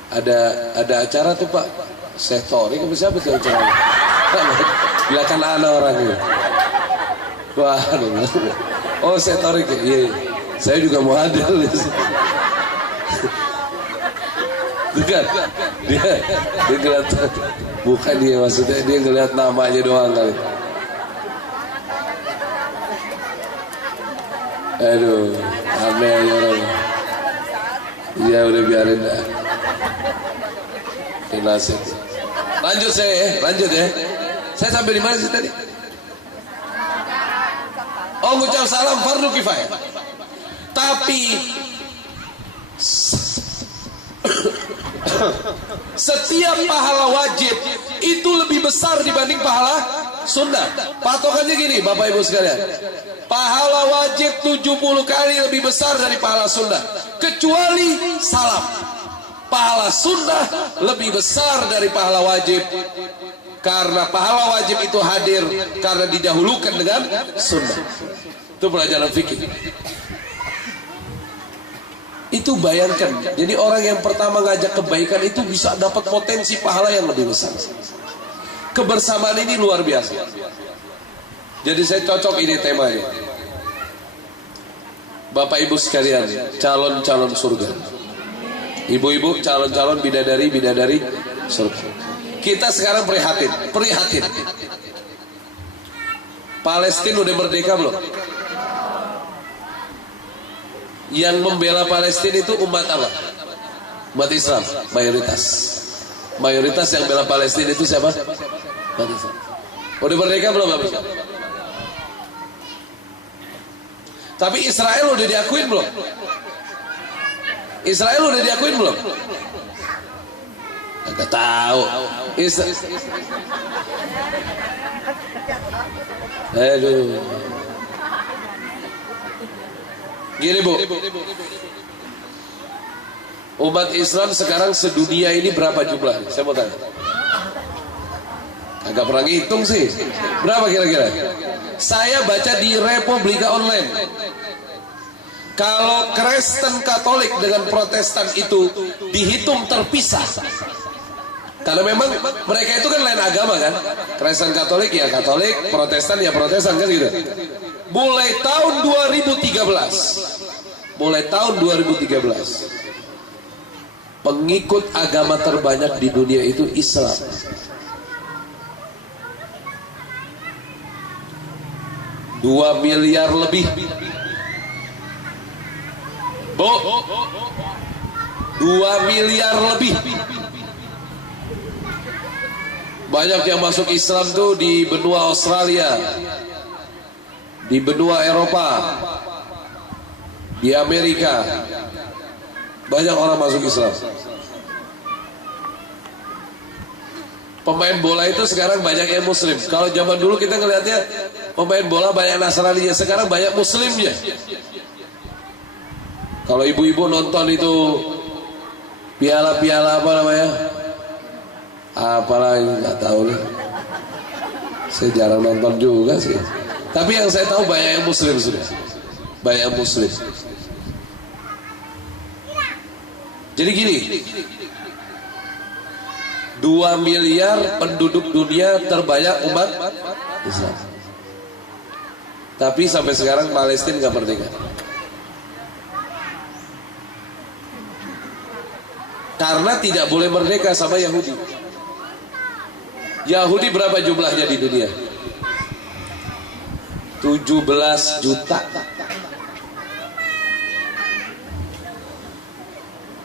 Ada acara tuh Pak. Setorik apa siapa tuh acara? Belakang ana orangnya. Wah, oh setorik ya. Iya. Saya juga mau hadir di situ. Bukan, dia ngeliat, bukan dia maksudnya dia ngeliat namanya doang kali. Aduh, aneh ya orang. Iya udah biarin dah. Nasib. Lanjut ya. Saya sampai di mana sih tadi? Oh, ngucap salam fardu kifayah. Tapi setiap pahala wajib itu lebih besar dibanding pahala sunnah. Patokannya gini Bapak Ibu sekalian, pahala wajib 70 kali lebih besar dari pahala sunnah, kecuali salam. Pahala sunnah lebih besar dari pahala wajib, karena pahala wajib itu hadir karena didahulukan dengan sunnah. Itu pelajaran fikih. Itu bayangkan, jadi orang yang pertama ngajak kebaikan itu bisa dapat potensi pahala yang lebih besar. Kebersamaan ini luar biasa. Jadi saya cocok ini temanya. Bapak Ibu sekalian, calon-calon surga. Ibu-ibu calon-calon bidadari surga. Kita sekarang prihatin. Palestina udah merdeka belum? Yang membela Palestina itu umat apa? Umat Islam, mayoritas. Mayoritas yang bela Palestina itu siapa? Umat Islam. Udah merdeka belum Bapak? Tapi Israel udah diakuin belum? Israel udah diakuin belum? Enggak tahu. Aduh. Gini Bu, umat Islam sekarang sedunia ini berapa jumlahnya? Saya mau tanya. Agak pernah ngitung sih. Berapa kira-kira? Saya baca di Republika Online. Kalau Kristen Katolik dengan Protestan itu dihitung terpisah. Karena memang mereka itu kan lain agama kan. Kristen Katolik ya Katolik, Protestan ya Protestan kan gitu. Mulai tahun 2013, pengikut agama terbanyak di dunia itu Islam. $2 miliar lebih. Bu, 2 miliar lebih. Banyak yang masuk Islam tuh di benua Australia, di benua Eropa, di Amerika. Banyak orang masuk Islam. Pemain bola itu sekarang banyak yang Muslim. Kalau zaman dulu kita ngelihatnya pemain bola banyak Nasraninya, sekarang banyak Muslimnya. Kalau ibu-ibu nonton itu piala-piala apa namanya? Apalah nggak tahu nih. Saya jarang nonton juga sih. Tapi yang saya tahu banyak yang Muslim sudah. Banyak yang Muslim. Jadi gini, 2 miliar penduduk dunia terbanyak umat Islam. Tapi sampai sekarang Palestina nggak merdeka. Karena tidak boleh merdeka sama Yahudi. Yahudi berapa jumlahnya di dunia? 17 juta.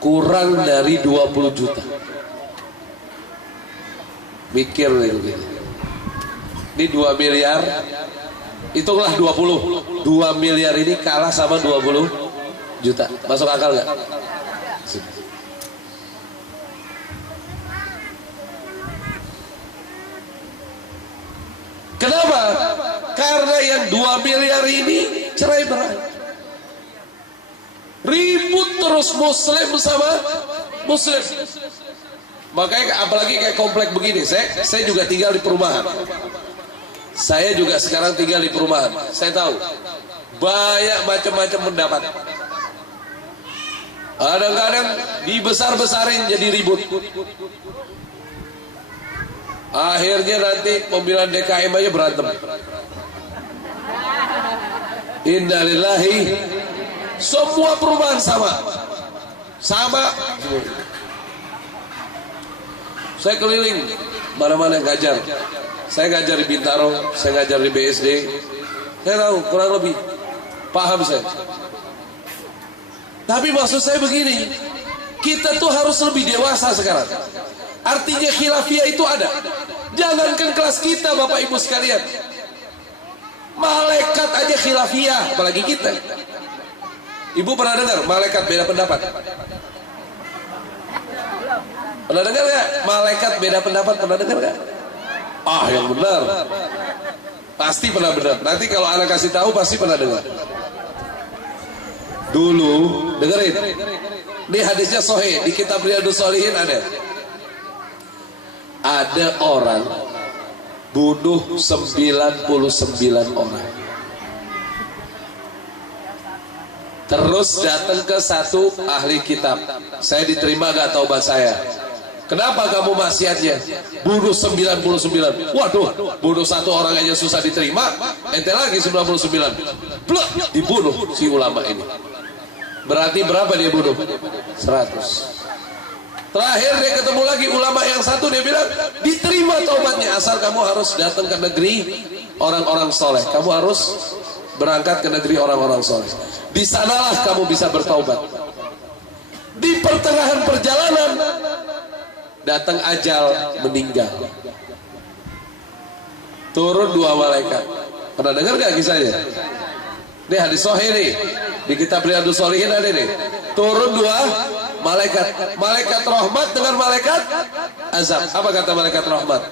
Kurang dari 20 juta. Mikir nih gitu. Ini 2 miliar, hitunglah 20. 2 miliar ini kalah sama 20 juta. Masuk akal nggak? Kenapa? Karena yang 2 miliar ini cerai berai. Ribut terus muslim sama muslim. Makanya apalagi kayak komplek begini, saya juga tinggal di perumahan. Saya juga sekarang tinggal di perumahan. Saya tahu banyak macam-macam pendapat. Kadang-kadang dibesar-besarin jadi ribut. Akhirnya nanti pemilihan DKM aja berantem. Innalillahi. Semua perubahan sama. Saya keliling mana-mana ngajar. Saya ngajar di Bintaro, saya ngajar di BSD. Saya tahu kurang lebih paham saya. Tapi maksud saya begini, kita tuh harus lebih dewasa sekarang. Artinya khilafiyah itu ada. Jangankan kelas kita Bapak Ibu sekalian, malaikat aja khilafiyah, apalagi kita. Ibu pernah dengar malaikat beda pendapat? Pernah dengar gak? Malaikat beda pendapat, pernah dengar gak? Yang benar. Pasti pernah benar. Nanti kalau anak kasih tahu pasti pernah dengar. Dulu, dengerin. Ini hadisnya sahih di kitab Riyadhus Shalihin ada. Ada orang bunuh 99 orang. Terus datang ke satu ahli kitab. Saya diterima gak taubat saya? Kenapa kamu maksiatnya? Bunuh 99. Waduh, bunuh 1 orang aja susah diterima, ente lagi 99. Blok, dibunuh si ulama ini. Berarti berapa dia bunuh? 100. Terakhir dia ketemu lagi ulama yang satu, dia bilang, diterima taubatnya asal kamu harus datang ke negeri orang-orang soleh. Kamu harus berangkat ke negeri orang-orang soleh. Di sanalah kamu bisa bertaubat. Di pertengahan perjalanan datang ajal, meninggal. Turun 2 malaikat. Pernah dengar gak kisahnya? Ini hadis sahih nih, di kitab Riyadhus Shalihin ada nih. Turun 2 malaikat, malaikat rahmat dengan malaikat azab. Apa kata malaikat rahmat?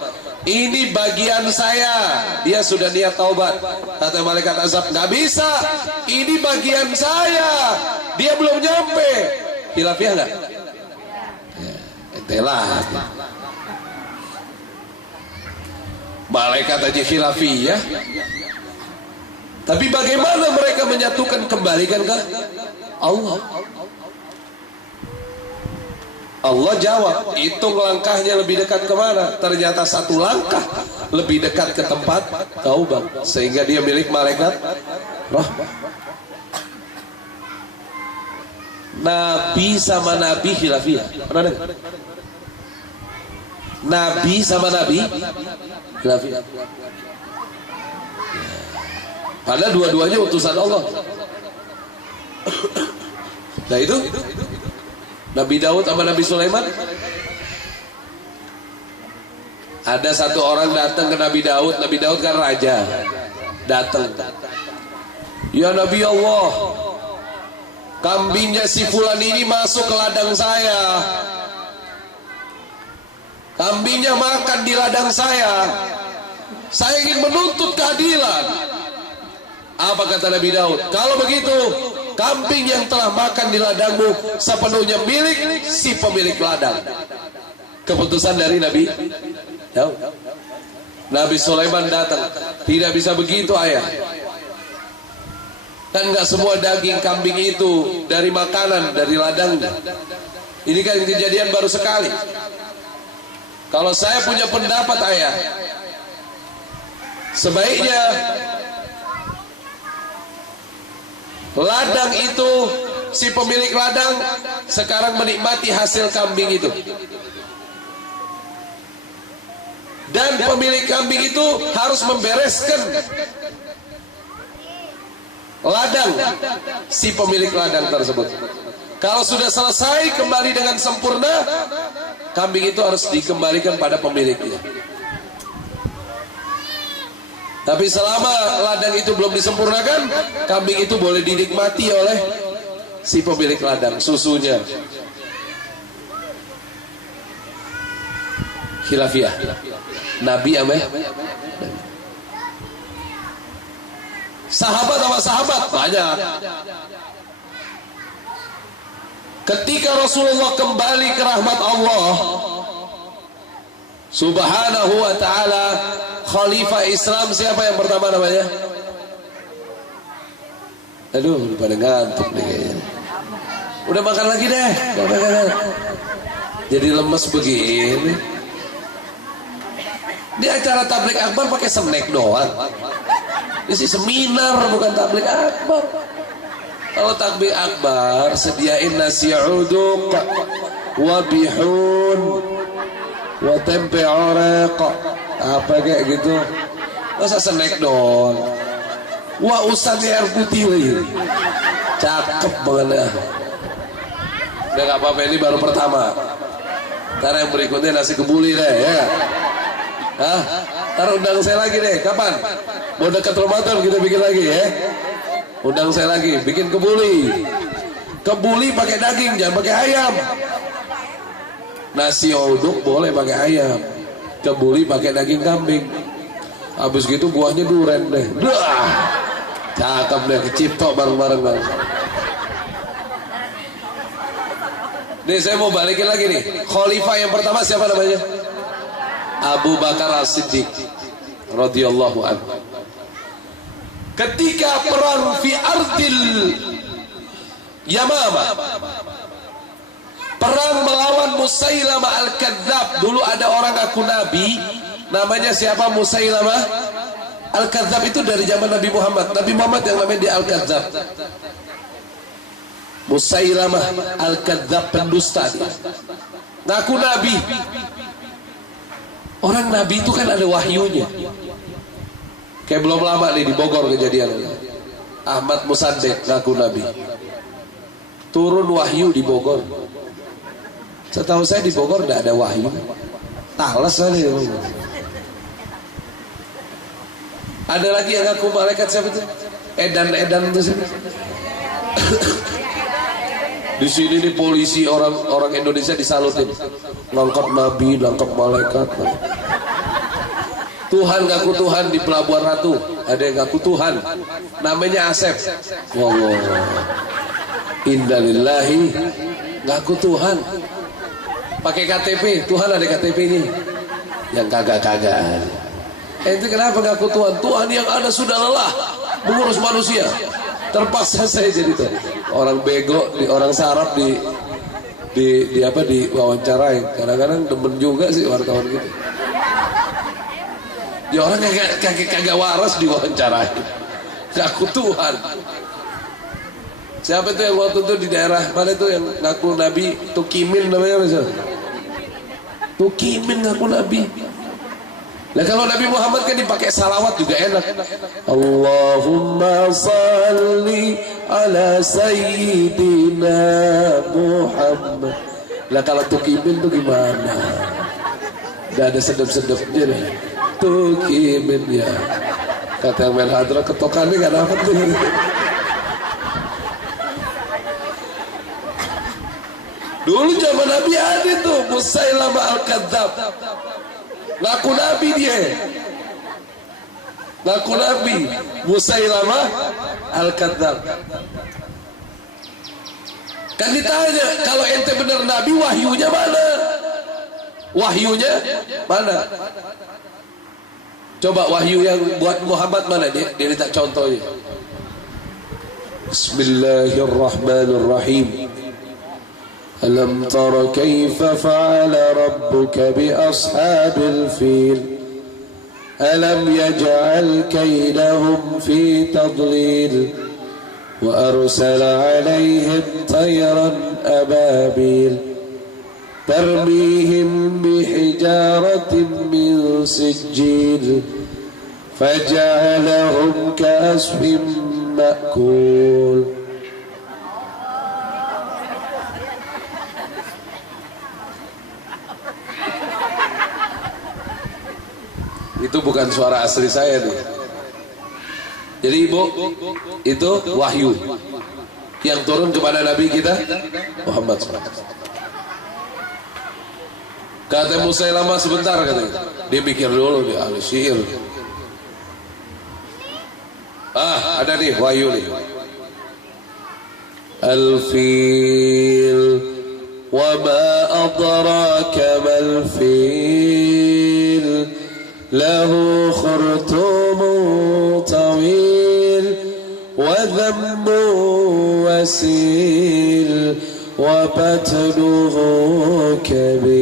Ini bagian saya, dia sudah niat taubat. Kata malaikat azab, nggak bisa, ini bagian saya, dia belum nyampe. Khilafiyah nggak? Telah. Malaikat aja khilafiyah. Tapi bagaimana mereka menyatukan, kembalikan ke Allah? Allah jawab, hitung langkahnya lebih dekat kemana? Ternyata 1 langkah lebih dekat ke tempat taubat, sehingga dia milik malaikat rahmat. Nabi sama Nabi khilafiyah. Pernah dengar? Nabi sama Nabi khilafiyah. Padahal dua-duanya utusan Allah. Nah itu Nabi Daud sama Nabi Sulaiman. Ada satu orang datang ke Nabi Daud. Nabi Daud kan raja. Datang, ya Nabi Allah, kambingnya si fulan ini masuk ke ladang saya. Kambingnya makan di ladang saya. Saya ingin menuntut keadilan. Apa kata Nabi Daud? Kalau begitu, kambing yang telah makan di ladangmu sepenuhnya milik si pemilik ladang. Keputusan dari Nabi Daud. Nabi Sulaiman datang. Tidak bisa begitu ayah. Kan nggak semua daging kambing itu dari makanan, dari ladangnya. Ini kan kejadian baru sekali. Kalau saya punya pendapat ayah, sebaiknya ladang itu, si pemilik ladang sekarang menikmati hasil kambing itu. Dan pemilik kambing itu harus membereskan ladang si pemilik ladang tersebut. Kalau sudah selesai kembali dengan sempurna, kambing itu harus dikembalikan pada pemiliknya. Tapi selama ladang itu belum disempurnakan, kambing itu boleh dinikmati oleh si pemilik ladang, susunya. Khilafiyah. Nabi apa? Sahabat sama sahabat banyak. Ketika Rasulullah kembali ke rahmat Allah Subhanahu wa ta'ala, Khalifah Islam siapa yang pertama namanya? Aduh, udah pada ngantuk nih kayaknya. Udah makan lagi deh. Jadi lemes begini. Di acara tablik akbar pakai snack doang. Ini sih seminar bukan tablik akbar. Kalau tablik akbar sediain nasi uduk, wa bihun, wa tempe orek, apa kayak gitu. Masa snack doang. Wah, usannya air putih lagi. Cakep banget. Udah gak apa-apa, ini baru pertama. Ntar yang berikutnya nasi kebuli deh ya. Hah? Ntar undang saya lagi deh. Kapan? Mau dekat Ramadan kita bikin lagi ya. Undang saya lagi, bikin kebuli. Kebuli pakai daging, jangan pakai ayam. Nasi uduk boleh pakai ayam. Kebuli pakai daging kambing. Habis gitu buahnya duren deh. Dah. Cakep deh, keciptok bareng-bareng bang. Nih saya mau balikin lagi nih. Khalifah yang pertama siapa namanya? Abu Bakar As-Siddiq radhiyallahu anhu. Ketika perang fi ardil Yamamah, perang melawan Musailamah Al-Kadzab. Dulu ada orang ngaku nabi, namanya siapa? Musailamah Al-Kadzab. Itu dari zaman Nabi Muhammad. Nabi Muhammad yang namanya dia Al-Kadzab. Musailamah Al-Kadzab, pendusta dia. Ngaku nabi. Orang nabi itu kan ada wahyunya. Kayak belum lama nih di Bogor kejadian. Ahmad Musaddiq ngaku nabi. Turun wahyu di Bogor. Setahu saya di Bogor tidak ada wahyu. Talas kali. Ada lagi yang ngaku malaikat siapa itu? Edan itu siapa? Di sini nih polisi orang Indonesia disalutin. Nangkap nabi, nangkap malaikat. Tuhan ngaku Tuhan di Pelabuhan Ratu. Ada yang ngaku Tuhan. Namanya Asep. Wow. Innalillahi. Ngaku Tuhan. Pakai KTP. Tuhan ada KTP ini. Yang kagak-kagak. Itu kenapa ngaku Tuhan? Tuhan yang ada sudah lelah mengurus manusia. Terpaksa saya jadi tuh. Orang bego, orang sarap di wawancarai. Kadang-kadang demen juga sih wartawan gitu. Ya orang kagak waras diwawancarai. Ngaku Tuhan. Siapa itu yang waktu itu di daerah mana itu yang ngaku nabi? Tukimin namanya misalnya. Tukimin ngaku nabi. Nah kalau Nabi Muhammad kan dipakai salawat juga enak. Allahumma salli ala sayyidina Muhammad. Lah kalau tukimin tuh gimana? Gak ada sedep-sedepnya deh. Tukimin ya. Kata yang main hadra ketokannya gak dapat tuh. Dulu zaman Nabi ada tuh Musailamah Al-Kadzab. Ngaku nabi dia. Ngaku nabi Musailamah Al-Kadzab. Kan ditanya, kalau ente benar nabi, wahyunya mana? Wahyunya mana? Coba wahyu yang buat Muhammad mana dia minta contohnya. Bismillahirrahmanirrahim. Alam tara kaifa fa'ala rabbuka bi ashabil fil. Alam yaj'al kaydahum fi tadlil. Wa arsala 'alayhim tayran ababil. Tarmihim bihijaratin min sijil. Faja'alahum ka'asfin ma'kul. Itu bukan suara asli saya tuh. Jadi Ibu, itu wahyu yang turun kepada Nabi kita Muhammad SAW. Kata Musailamah sebentar, katanya. Dia mikir dulu, dia ahli sihir. Ada nih wahyu nih. Al-fil wa ma adraka mal fil lahu khurtumun tawil wa dhammu wasil wa batnuhu kabir.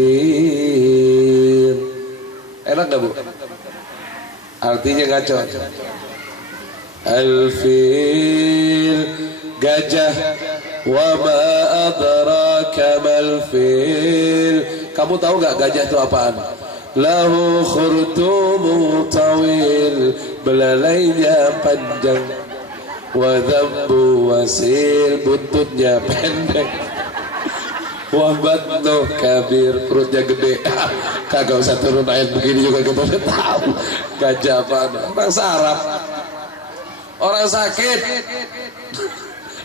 Enak gak Bu? Artinya ngaco. Al-fil, gajah. Wa ma adraka mal fil. Kamu tahu gak gajah itu apaan? Lahu khurtumun tawil, belalainya panjang. Wa dhammu wasil, buntutnya pendek. Wa batnu kabir, perutnya gede. Kagak usah turun ayat begini juga kita udah tahu. Gajah apaan? Orang sarap, orang sakit,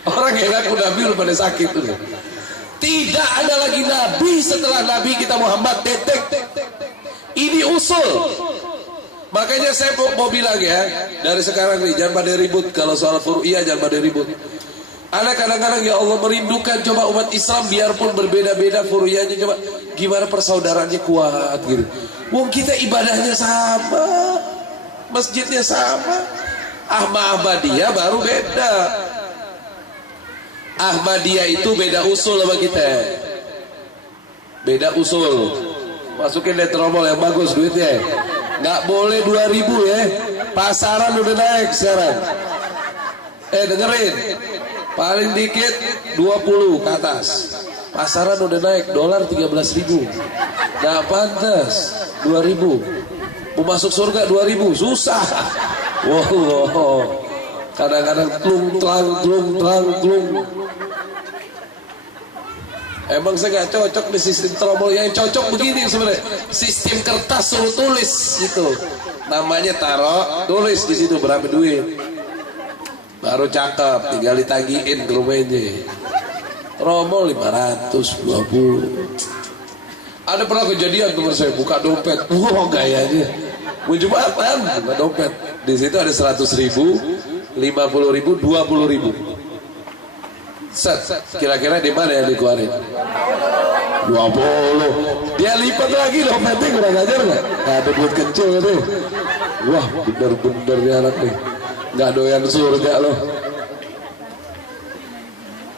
orang yang ngaku Nabi udah pada sakit tuh. Tidak ada lagi Nabi setelah Nabi kita Muhammad. Titik. Ini usul. Makanya saya mau bilang ya, dari sekarang nih jangan pada ribut kalau soal furu'iyah, jangan pada ribut. Ada kadang-kadang ya Allah merindukan coba umat Islam biarpun berbeda-beda furu'iyahnya, coba gimana persaudaraannya kuat gitu. Wong kita ibadahnya sama, masjidnya sama. Ahmadiyah baru beda. Ahmadiyah itu beda usul sama kita. Beda usul. Masukin letromol yang bagus duitnya. Nggak boleh 2.000 ya. Pasaran udah naik sekarang. Dengerin. Paling dikit 20 ke atas. Pasaran udah naik, dolar 13.000. Nggak pantas 2.000. Mau masuk surga 2.000 susah. Wow. Kadang-kadang tlung. Emang saya nggak cocok di sistem tromol. Yang cocok begini sebenarnya, sistem kertas suruh tulis gitu. Namanya taruh, tulis di situ berapa duit. Baru cakep, tinggal ditagihin ke rumahnya. Tromol 520. Ada pernah kejadian teman saya buka dompet, gayanya. Mau coba apaan? Buka dompet. Di situ ada 100.000, 50.000, 20.000. Set, kira-kira di mana yang dikeluarin? 20. Dia lipat lagi dompetnya, kurang ajar nggak? Ada duit kecil tuh. Wah, bener-bener dia anak nih. Nggak doyan surga loh.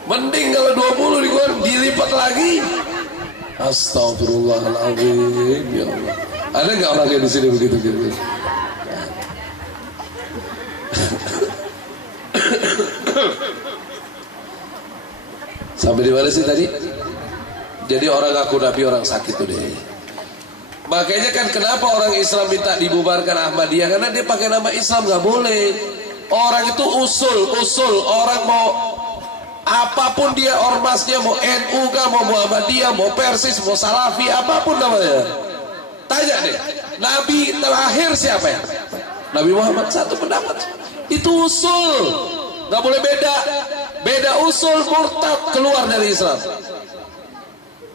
Mending kalau 20 dikeluarin, dilipat lagi. Astagfirullahaladzim, ya Allah. Ada nggak orang yang di sini begitu gitu? Sampai di mana sih tadi? Jadi orang ngaku Nabi orang sakit tuh deh. Makanya kan kenapa orang Islam minta dibubarkan Ahmadiyah? Karena dia pakai nama Islam, nggak boleh. Orang itu usul. Orang mau apapun dia ormasnya, mau NU kah, mau Muhammadiyah, mau Persis, mau Salafi, apapun namanya. Tanya deh, Nabi terakhir siapa ya? Nabi Muhammad, satu pendapat. Itu usul, nggak boleh beda. Beda usul, murtad, keluar dari Islam.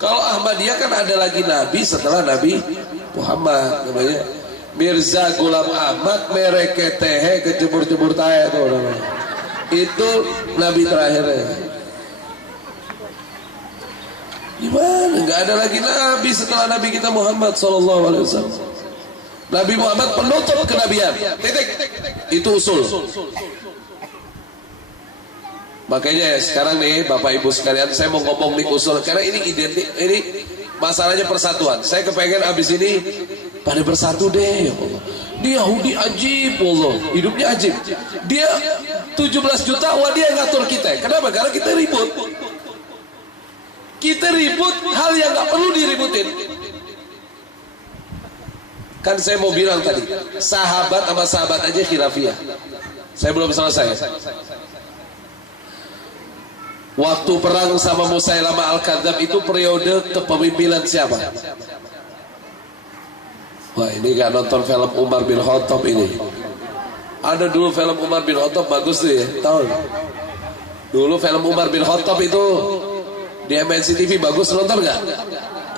Kalau Ahmadiyah kan ada lagi Nabi setelah Nabi Muhammad, namanya Mirza Ghulam Ahmad mereketehe kecebur-cebur tahe itu namanya. Itu Nabi terakhirnya. Gimana? Nggak ada lagi Nabi setelah Nabi kita Muhammad SAW. Nabi Muhammad penutup kenabian. Titik. Itu usul. Makanya sekarang nih Bapak Ibu sekalian, saya mau ngomong nih usul. Karena ini identik, ini masalahnya persatuan. Saya kepengen abis ini pada bersatu deh, ya Allah. Dia Yahudi ajib, Allah, hidupnya ajib. Dia 17 juta, wah dia ngatur kita. Kenapa? Karena kita ribut. Kita ribut hal yang gak perlu diributin. Kan saya mau bilang tadi, sahabat sama sahabat aja khilafiyah. Saya belum selesai. Waktu perang sama Musailamah Al-Kadzab itu periode kepemimpinan siapa? Wah, ini gak nonton film Umar bin Khattab ini. Ada dulu film Umar bin Khattab bagus tuh ya, tahu? Dulu film Umar bin Khattab itu di MNC TV bagus, nonton nggak?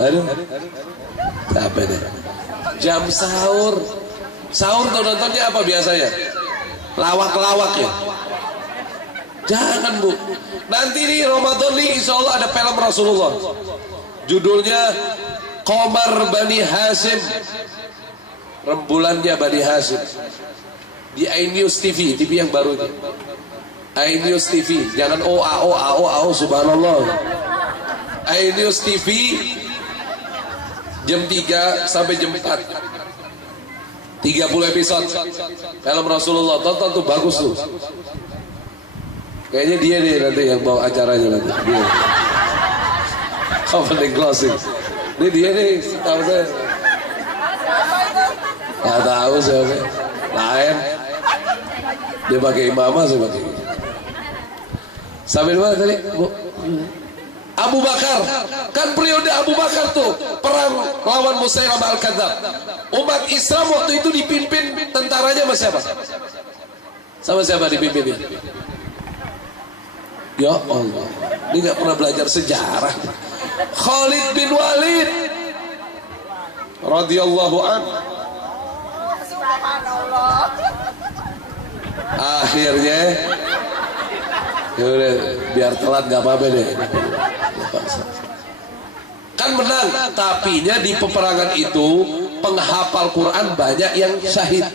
Aduh, apa deh? Jam sahur, sahur tuh nontonnya apa biasanya? Lawak-lawak ya. Jangan bu, nanti nih Ramadan nih insya Allah ada film Rasulullah. Judulnya Qamar Bani Hashim, rembulannya Bani Hashim. Di iNews TV, TV yang baru itu. iNews TV, jangan OAO, subhanallah. iNews TV jam 3 sampai jam 4. 30 episode film Rasulullah, tonton tuh, bagus tuh. Kayaknya dia nih nanti yang bawa acaranya nanti. Dia. Opening closing. Ini dia nih, tahu saya. Nggak tahu siapa. Lain. Dia pakai imamah, saya pakai. Sampai mana tadi, Bu? Abu Bakar, kan periode Abu Bakar tuh perang lawan Musailamah Al-Kadzab. Umat Islam waktu itu dipimpin tentaranya sama siapa? Sama siapa dipimpinnya? Ya Allah, ini nggak pernah belajar sejarah. Khalid bin Walid radhiyallahu anhu. Akhirnya, yaudah, biar telat nggak apa-apa deh. Kan menang, tapinya di peperangan itu penghafal Quran banyak yang syahid.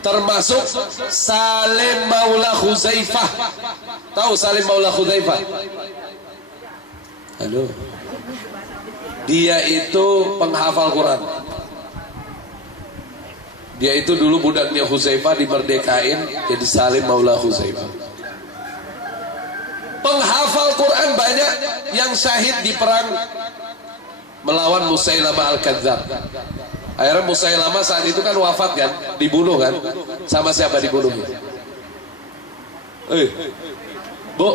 Termasuk Salim Maula Khuzaifah. Tahu Salim Maula Khuzaifah? Aduh. Dia itu penghafal Quran. Dia itu dulu budaknya Khuzaifah, dimerdekain jadi Salim Maula Khuzaifah. Penghafal Quran banyak yang syahid di perang melawan Musailamah Al-Kadzab. Akhirnya Musailamah saat itu kan wafat kan, dibunuh kan. Sama siapa dibunuh? Bu,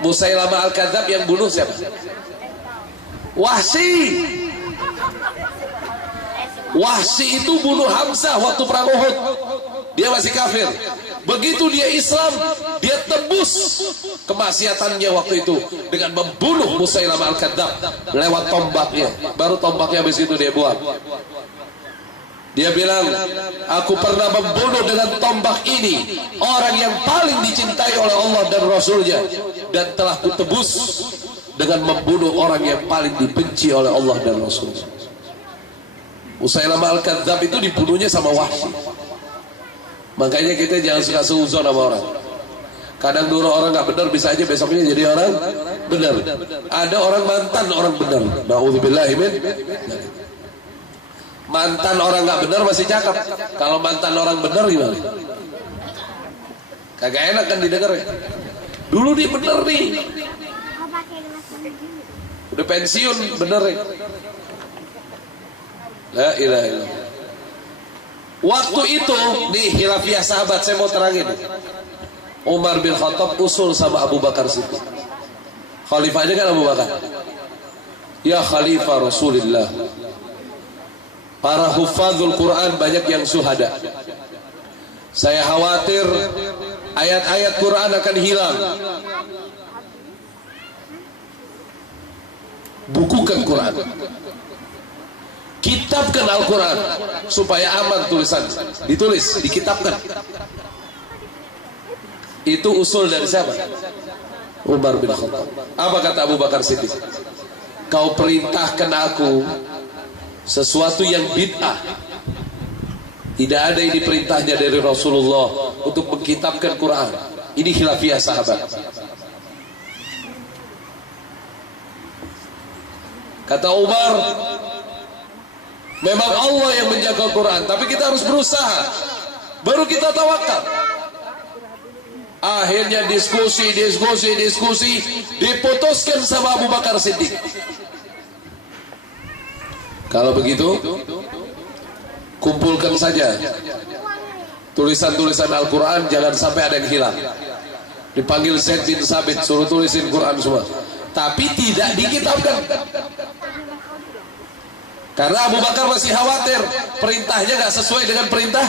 Musailamah Al-Kadzab yang bunuh siapa? Wahsy. Wahsy itu bunuh Hamzah waktu perang Uhud. Dia masih kafir. Begitu dia Islam, dia tebus kemaksiatannya waktu itu dengan membunuh Musailamah Al-Kadzab lewat tombaknya. Baru tombaknya habis itu dia buang. Dia bilang, aku pernah membunuh dengan tombak ini orang yang paling dicintai oleh Allah dan Rasulnya, dan telah kutebus dengan membunuh orang yang paling dibenci oleh Allah dan Rasulnya. Musailamah Al-Kadzab itu dibunuhnya sama Wahsy. Makanya kita jangan suka seuzon sama orang. Kadang dulu orang nggak benar, bisa aja besoknya jadi orang benar. Ada orang mantan orang benar. Na'udzubillahi min. Mantan orang nggak benar masih cakep. Kalau mantan orang benar gimana? Kagak enak kan didengar ya. Dulu dia benar nih. Udah pensiun bener ya. La ilaha illallah. Waktu itu nih khilafiyah sahabat, saya mau terangin. Umar bin Khattab usul sama Abu Bakar Siddiq. Khalifahnya kan Abu Bakar. Ya Khalifah Rasulullah, para hufadzul Quran banyak yang syuhada. Saya khawatir ayat-ayat Quran akan hilang. Bukukan Quran, kitabkan Al-Quran supaya aman tulisan. Ditulis, dikitabkan. Itu usul dari siapa? Umar bin Khattab. Apa kata Abu Bakar Siddiq? Kau perintahkan aku sesuatu yang bid'ah, tidak ada ini perintahnya dari Rasulullah untuk mengkitabkan Quran. Ini khilafiyah sahabat. Kata Umar, memang Allah yang menjaga Quran, tapi kita harus berusaha, baru kita tawakal. Akhirnya diskusi, diputuskan sama Abu Bakar Siddiq. Kalau begitu, kumpulkan saja tulisan-tulisan Al-Quran, jangan sampai ada yang hilang. Dipanggil Zaid bin Sabit, suruh tulisin Quran semua, tapi tidak dikitabkan. Karena Abu Bakar masih khawatir perintahnya nggak sesuai dengan perintah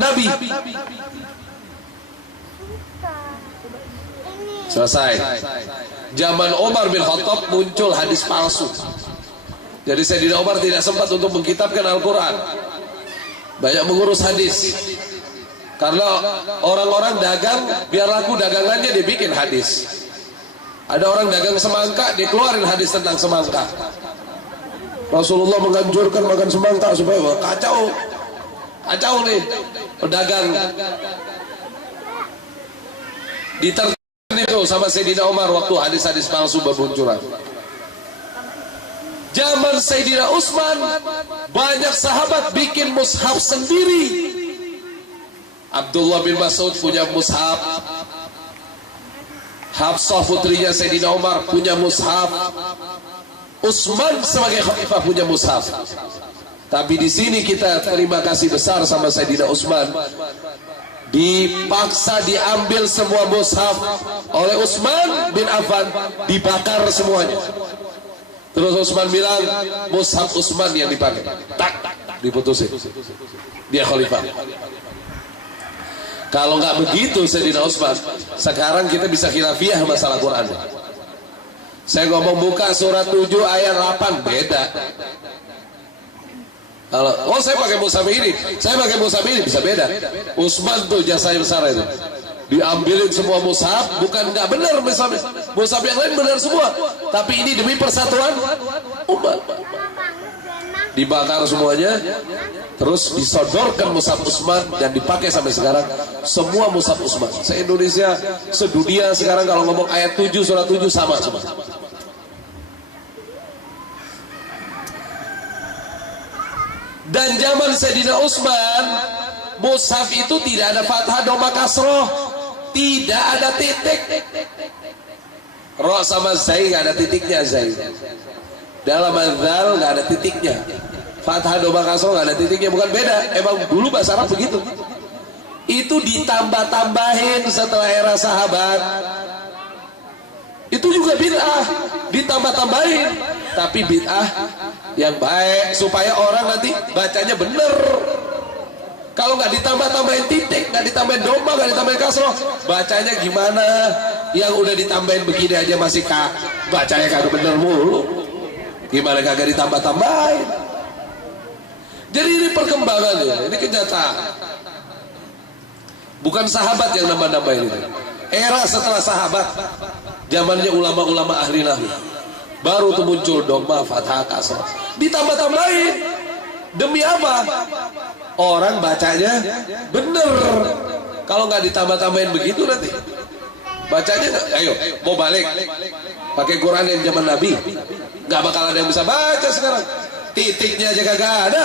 Nabi. Selesai. Zaman Umar bin Khattab muncul hadis palsu. Jadi Sayyidina Umar tidak sempat untuk mengkitabkan Al-Quran. Banyak mengurus hadis. Karena orang-orang dagang, biar laku dagangannya dibikin hadis. Ada orang dagang semangka, dikeluarin hadis tentang semangka. Rasulullah menganjurkan makan semangka supaya kacau. Kacau nih pedagang. Ditertibkan itu sama Sayyidina Umar waktu hadis-hadis palsu bermunculan. Zaman Sayyidina Utsman banyak sahabat bikin mushaf sendiri. Abdullah bin Mas'ud punya mushaf. Hafsah putrinya Sayyidina Umar punya mushaf. Utsman sebagai khalifah punya mushaf. Tapi di sini kita terima kasih besar sama Sayyidina Utsman. Dipaksa diambil semua mushaf oleh Utsman bin Affan, dibakar semuanya. Terus Utsman bilang mushaf Utsman yang dipakai. Tak, diputusin. Dia khalifah. Kalau nggak begitu Sayyidina Utsman, sekarang kita bisa khilafiyah masalah Quran. Saya ngomong buka surat 7 ayat 8 beda. Kalau saya pakai mushaf ini, saya pakai mushaf ini bisa beda. Utsman tuh jasa besar itu. Diambilin semua mushaf, bukan nggak benar mushaf. Mushaf yang lain benar semua, tapi ini demi persatuan umat. Dibakar semuanya, terus disodorkan mushaf Utsman dan dipakai sampai sekarang. Semua mushaf Utsman se-Indonesia, sedunia sekarang kalau ngomong ayat 7 surat 7 sama semua. Dan zaman Sayyidina Utsman, mushaf itu tidak ada fathah, doma, kasroh, tidak ada titik. Ro sama zai nggak ada titiknya, zai. Dalam adzal nggak ada titiknya. Fathah, doma, kasroh nggak ada titiknya, bukan beda. Emang dulu bahasa Arab begitu. Itu ditambah-tambahin setelah era sahabat. Itu juga bid'ah, ditambah-tambahin. Tapi bid'ah yang baik supaya orang nanti bacanya bener. Kalau nggak ditambah-tambahin titik, nggak ditambahin doma, nggak ditambahin kasroh, bacanya gimana? Yang udah ditambahin begini aja masih bacanya kagak bener mulu. Gimana kagak ditambah-tambahin? Jadi ini perkembangan ya, ini kenyataan. Bukan sahabat yang nambah-nambahin itu. Era setelah sahabat, zamannya ulama-ulama ahli nahwu, baru tuh muncul doma, fathah, kasroh. Ditambah-tambahin. Demi apa? Orang bacanya bener. Kalau nggak ditambah-tambahin begitu nanti bacanya, ayo mau balik pakai Quran yang zaman Nabi, nggak bakal ada yang bisa baca sekarang. Titiknya aja kagak ada.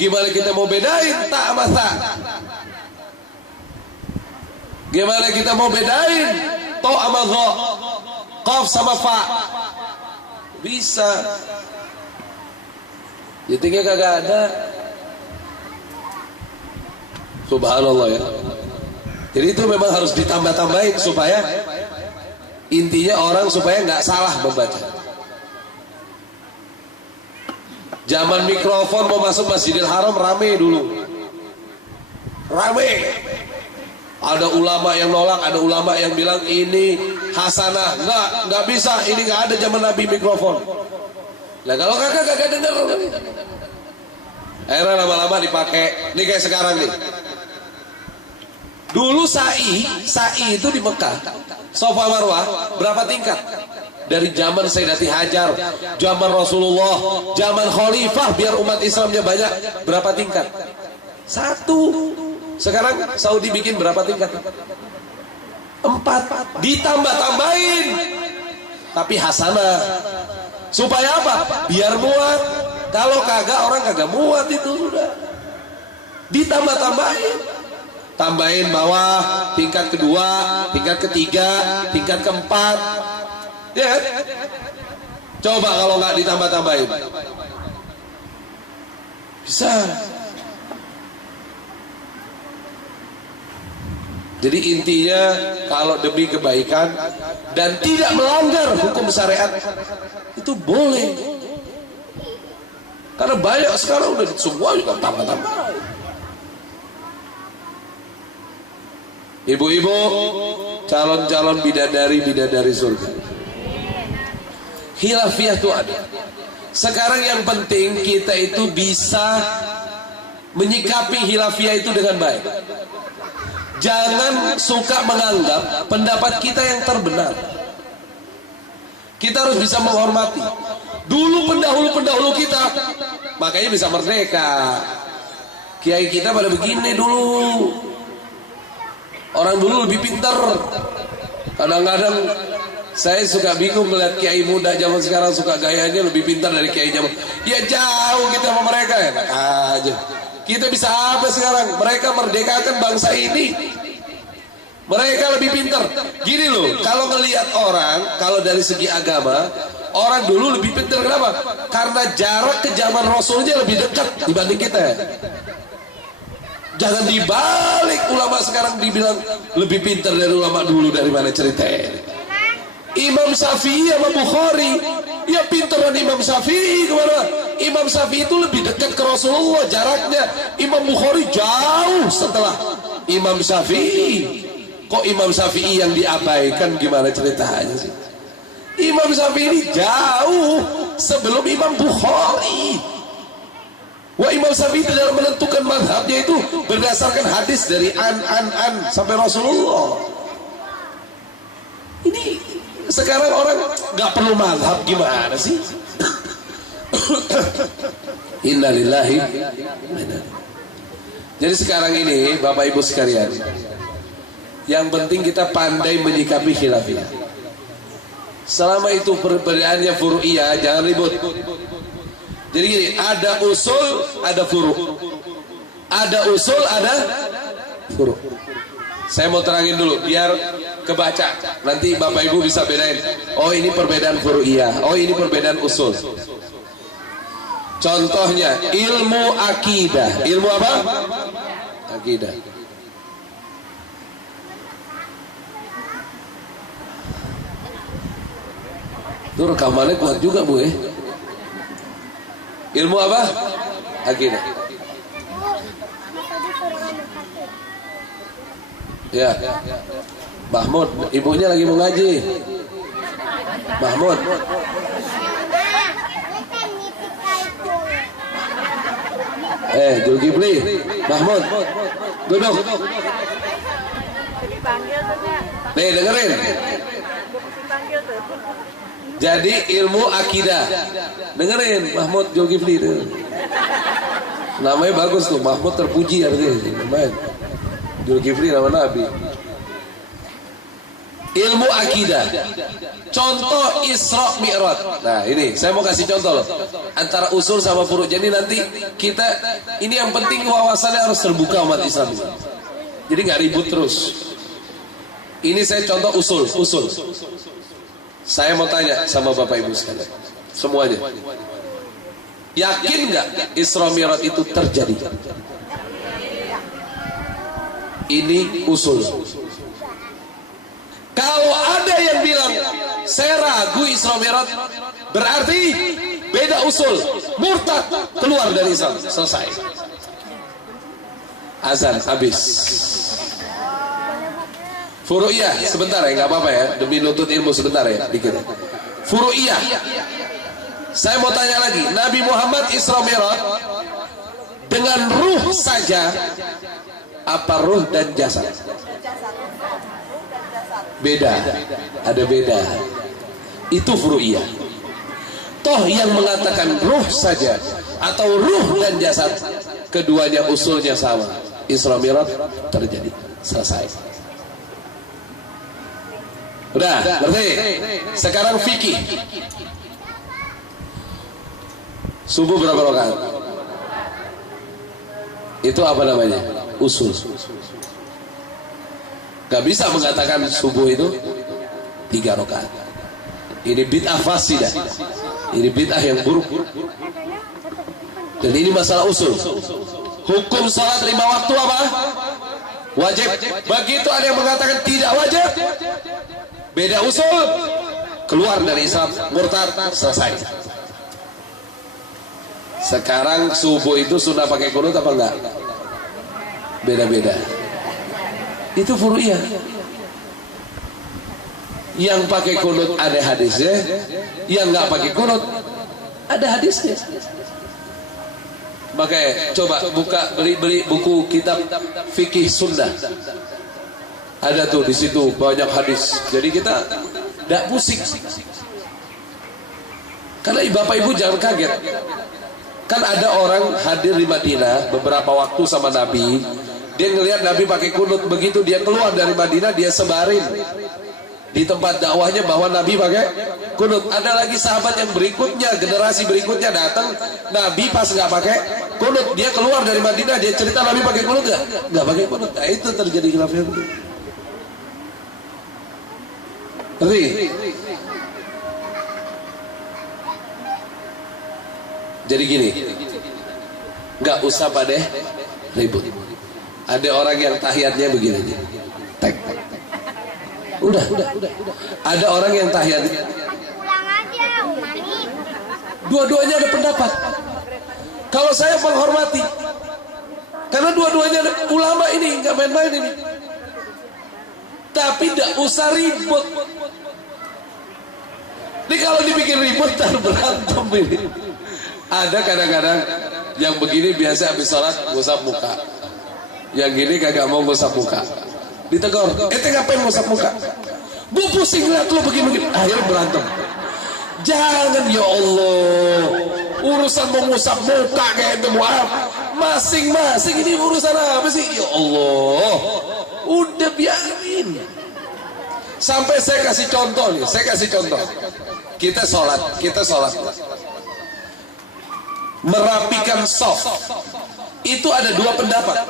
Gimana kita mau bedain tak sama tak? Gimana kita mau bedain to sama dho, qaf sama fa? Bisa. Titiknya kagak ada. Subhanallah ya. Jadi itu memang harus ditambah-tambahin supaya intinya orang supaya nggak salah membaca. Zaman mikrofon mau masuk Masjidil Haram rame dulu. Rame. Ada ulama yang nolak, ada ulama yang bilang ini hasanah. Nggak bisa, ini nggak ada zaman Nabi mikrofon. Nah kalau kagak dengar. Akhirnya lama-lama dipakai. Ini kayak sekarang nih. Dulu sa'i itu di Mekah, Safa Marwah berapa tingkat? Dari zaman Sayyidati Hajar, zaman Rasulullah, zaman Khalifah biar umat Islamnya banyak, berapa tingkat? 1. Sekarang Saudi bikin berapa tingkat? 4. Ditambah-tambahin. Tapi hasanah. Supaya apa? Biar muat. Kalau kagak orang kagak muat itu sudah. Ditambah-tambahin. Tambahin bawah, tingkat kedua, tingkat ketiga, tingkat keempat. Ya kan? Coba kalau nggak ditambah-tambahin. Bisa. Jadi intinya kalau demi kebaikan dan tidak melanggar hukum syariat itu boleh. Karena banyak sekarang udah semua juga tambah-tambah. Ibu-ibu, calon-calon bidadari surga. Khilafiyah itu ada. Sekarang yang penting kita itu bisa menyikapi khilafiyah itu dengan baik. Jangan suka menganggap pendapat kita yang terbenar. Kita harus bisa menghormati. Dulu pendahulu-pendahulu kita, makanya bisa merdeka. Kiai kita pada begini dulu. Orang dulu lebih pintar. Kadang-kadang saya suka bingung melihat kiai muda zaman sekarang suka gayanya lebih pintar dari kiai zaman. Ya jauh kita sama mereka ya. Enak aja. Kita bisa apa sekarang? Mereka merdekakan bangsa ini. Mereka lebih pintar. Gini loh, kalau ngelihat orang, kalau dari segi agama, orang dulu lebih pintar. Kenapa? Karena jarak ke zaman Rasulnya lebih dekat dibanding kita. Jangan dibalik, ulama sekarang dibilang lebih pintar dari ulama dulu. Dari mana ceritanya? Imam Syafi'i sama Bukhari, ya pintaran Imam Syafi'i kemana? Imam Syafi'i itu lebih dekat ke Rasulullah jaraknya. Imam Bukhari jauh setelah Imam Syafi'i. Kok Imam Syafi'i yang diabaikan, gimana ceritanya sih? Imam Syafi'i ini jauh sebelum Imam Bukhari. Wah, Imam Syafi'i dalam menentukan mazhabnya itu berdasarkan hadis dari an sampai Rasulullah. Ini sekarang orang nggak perlu mazhab, gimana sih? Innalillahi. Jadi sekarang ini Bapak Ibu sekalian, yang penting kita pandai menyikapi khilafiyah. Selama itu perbedaannya furu'iyah, jangan ribut. Jadi gini, ada usul, ada furu'. Ada usul, ada furu'. Saya mau terangin dulu biar kebaca. Nanti Bapak Ibu bisa bedain. Oh, ini perbedaan furu'iyah. Oh, ini perbedaan usul. Contohnya ilmu akidah. Ilmu apa? Akidah. Itu rekamannya kuat juga, Bu ya. Ilmu apa? Akidah. Ya. Mahmud, ibunya lagi mau ngaji. Mahmud. Zulkifli. Mahmud. Duduk. Nih, dengerin. Jadi ilmu akidah. Dengerin Mahmud Zulkifli itu. Namanya bagus tuh, Mahmud terpuji artinya. Namanya Zulkifli nama Nabi. Ilmu akidah. Contoh Isra Mi'raj. Nah, ini saya mau kasih contoh loh. Antara usul sama furu'. Jadi nanti kita ini yang penting wawasannya harus terbuka umat Islam. Jadi nggak ribut terus. Ini saya contoh usul. Saya mau tanya sama Bapak Ibu sekalian, semuanya, yakin nggak Isra Mi'raj itu terjadi? Ini usul. Kalau ada yang bilang saya ragu Isra Mi'raj, berarti beda usul, murtad, keluar dari Islam, selesai. Azan habis. Furu'iyah sebentar ya, nggak apa-apa ya, demi nuntut ilmu sebentar ya, dikit. Furu'iyah. Saya mau tanya lagi, Nabi Muhammad Isra Mi'raj dengan ruh saja, apa ruh dan jasad? Beda, ada beda. Itu furu'iyah. Toh yang mengatakan ruh saja atau ruh dan jasad, keduanya usulnya sama. Isra Mi'raj terjadi, selesai. Udah, ngerti? Sekarang fikih. Subuh berapa rakaat? Itu apa namanya? Usul. Gak bisa mengatakan subuh itu 3 rakaat. Ini bid'ah fasidah. Ini bid'ah yang buruk. Dan ini masalah usul. Hukum salat 5 waktu apa? Wajib. Begitu ada yang mengatakan tidak wajib, beda usul, keluar dari Islam, murtad, selesai. Sekarang subuh itu sunnah pakai kunut apa enggak? Beda-beda. Itu furu'iyah. Yang pakai kunut ada hadisnya, yang enggak pakai kunut ada hadisnya. Makanya coba beli buku kitab fikih sunnah. Ada tuh di situ banyak hadis. Jadi kita tidak pusing. Karena Bapak Ibu jangan kaget. Kan ada orang hadir di Madinah beberapa waktu sama Nabi. Dia ngelihat Nabi pakai kunut. Begitu dia keluar dari Madinah, dia sebarin di tempat dakwahnya bahwa Nabi pakai kunut. Ada lagi sahabat yang berikutnya, generasi berikutnya datang, Nabi pas nggak pakai kunut. Dia keluar dari Madinah, dia cerita Nabi pakai kunut nggak pakai kunut. Nah, itu terjadi khilafiyah. Jadi gini, nggak usah pada ribut. Ada orang yang tahiyatnya begini, tek. Udah. Ada orang yang tahiyatnya. Pulang aja, Umani. Dua-duanya ada pendapat. Kalau saya menghormati, karena dua-duanya ada ulama ini, nggak main-main ini. Tapi tidak usah ribut. Ini kalau dibikin ribut, ntar berantem ini. Ada kadang-kadang yang begini biasa habis sholat ngusap muka, yang gini kagak mau ngusap muka, ditegur, ngapain ngusap muka? Gue pusing liat lu begini-begini. Akhirnya berantem. Jangan, ya Allah, urusan mengusap muka kayak itu, maaf, masing-masing ini urusan apa sih? Ya Allah, udah biarin. Sampai saya kasih contoh nih, kita sholat merapikan soft itu ada dua pendapat.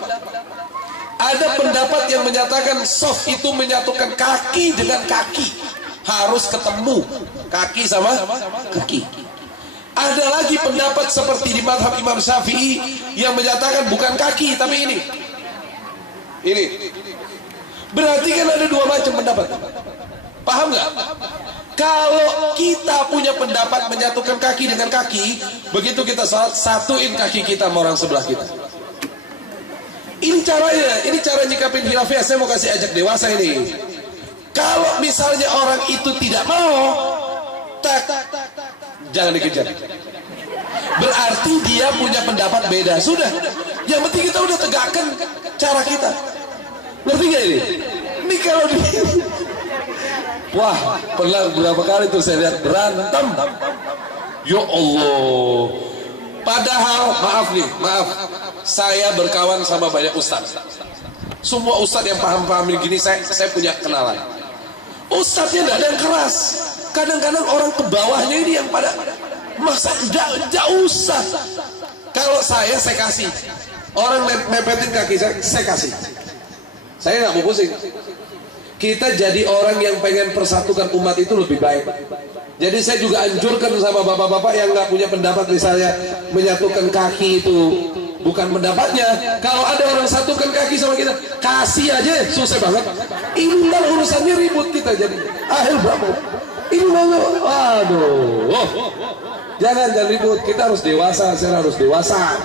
Ada pendapat yang menyatakan soft itu menyatukan kaki dengan kaki, harus ketemu kaki sama kaki. Ada lagi pendapat seperti di mazhab Imam Syafi'i yang menyatakan bukan kaki tapi ini. Berarti kan ada dua macam pendapat. Paham nggak? Kalau kita punya pendapat menyatukan kaki dengan kaki, begitu kita sholat, satuin kaki kita sama orang sebelah kita. Ini caranya, ini cara nyikapin khilafiyah. Saya mau kasih ajak dewasa ini. Kalau misalnya orang itu tidak mau, jangan dikejar. Berarti dia punya pendapat beda. Sudah, yang penting kita udah tegakkan cara kita. Ngerti gak ini? Ini kalau di... Wah, pernah berapa kali tuh saya lihat berantem. Ya Allah. Padahal, maaf. Saya berkawan sama banyak ustaz. Semua ustaz yang paham gini, saya punya kenalan. Ustaznya tidak ada yang keras. Kadang-kadang orang ke bawahnya ini yang pada masa tidak usah. Kalau saya kasih. Orang mepetin kaki saya kasih. Saya nggak mau pusing. Kita jadi orang yang pengen persatukan umat itu lebih baik. Jadi saya juga anjurkan sama bapak-bapak yang nggak punya pendapat, misalnya menyatukan kaki itu bukan pendapatnya. Kalau ada orang satukan kaki sama kita, kasih aja, susah banget. Ini lah urusannya ribut kita jadi. Akhir berapa? Ini waduh. Jangan ribut. Kita harus dewasa. Saya harus dewasa.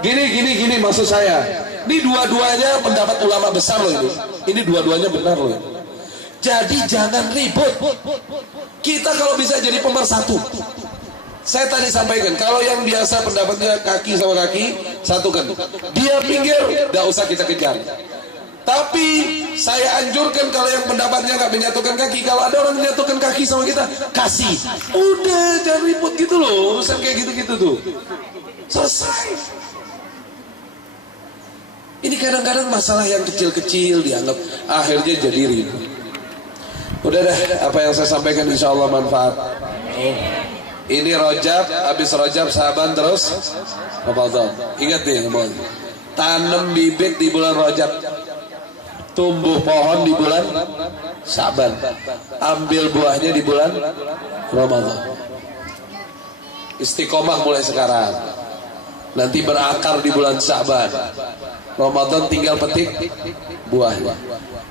Gini maksud saya. Ini dua-duanya pendapat ulama besar loh ini. Ini dua-duanya benar loh. Jadi jangan ribut. Kita kalau bisa jadi pemersatu. Saya tadi sampaikan, kalau yang biasa pendapatnya kaki sama kaki, satukan. Dia pinggir, tidak usah kita kejar. Tapi saya anjurkan kalau yang pendapatnya nggak menyatukan kaki, kalau ada orang menyatukan kaki sama kita, kasih. Udah, jangan ribut gitu loh. Urusan kayak gitu-gitu tuh. Selesai. Ini kadang-kadang masalah yang kecil-kecil dianggap akhirnya jadi ribut. Udah deh, apa yang saya sampaikan insya Allah manfaat. Ini Rajab, habis Rajab Syaban terus Ramadan. Ingat nih, tanam bibit di bulan Rajab, tumbuh pohon di bulan Syaban, ambil buahnya di bulan Ramadan. Istiqomah mulai sekarang. Nanti berakar di bulan Syaban. Ramadan tinggal petik buahnya.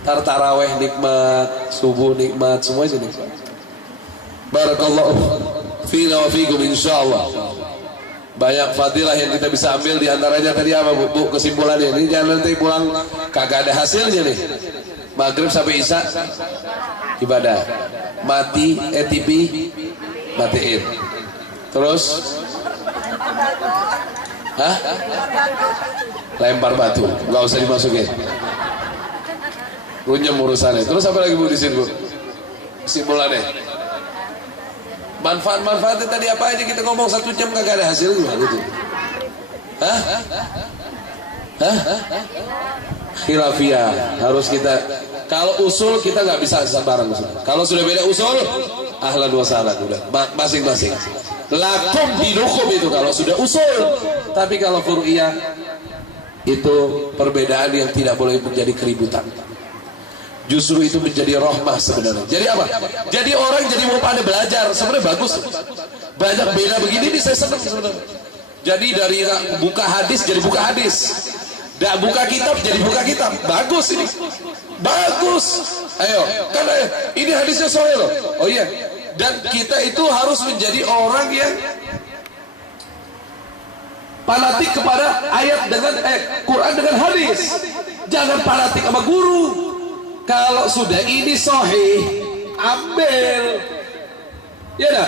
Tar taraweh nikmat, subuh nikmat, semua itu nikmat. Barakallahu fina wa fikum insyaallah. Banyak fadilah yang kita bisa ambil, di antaranya tadi apa Bu? Kesimpulannya ini jangan nanti pulang kagak ada hasilnya nih. Maghrib sampai Isya ibadah, mati TV matiin, terus lempar batu, nggak usah dimasukin, runyam urusannya. Terus apa lagi Bu di sini Bu? Kesimpulannya, manfaatnya tadi apa aja kita ngomong 1 jam kagak ada hasilnya gitu. Khilafiyah harus kita, kalau usul kita nggak bisa bareng. Kalau sudah beda usul, ahlan wa sahlan, udah masing-masing. Lakum dinukum itu kalau sudah usul. Tapi kalau furu'iyah itu perbedaan yang tidak boleh menjadi keributan. Justru itu menjadi rahmah sebenarnya. Jadi apa? Jadi orang jadi mau pada belajar, sebenarnya bagus. Banyak beda begini saya senang sebenarnya. Jadi dari buka hadis jadi buka hadis. Dak buka kitab jadi buka kitab. Bagus ini. Bagus. Ayo, kan ini hadisnya sahih loh. Oh iya. Dan kita itu harus menjadi orang yang fanatik kepada ayat dengan Quran dengan hadis. Jangan fanatik sama guru. Kalau sudah ini sahih, ambil. Ya dah.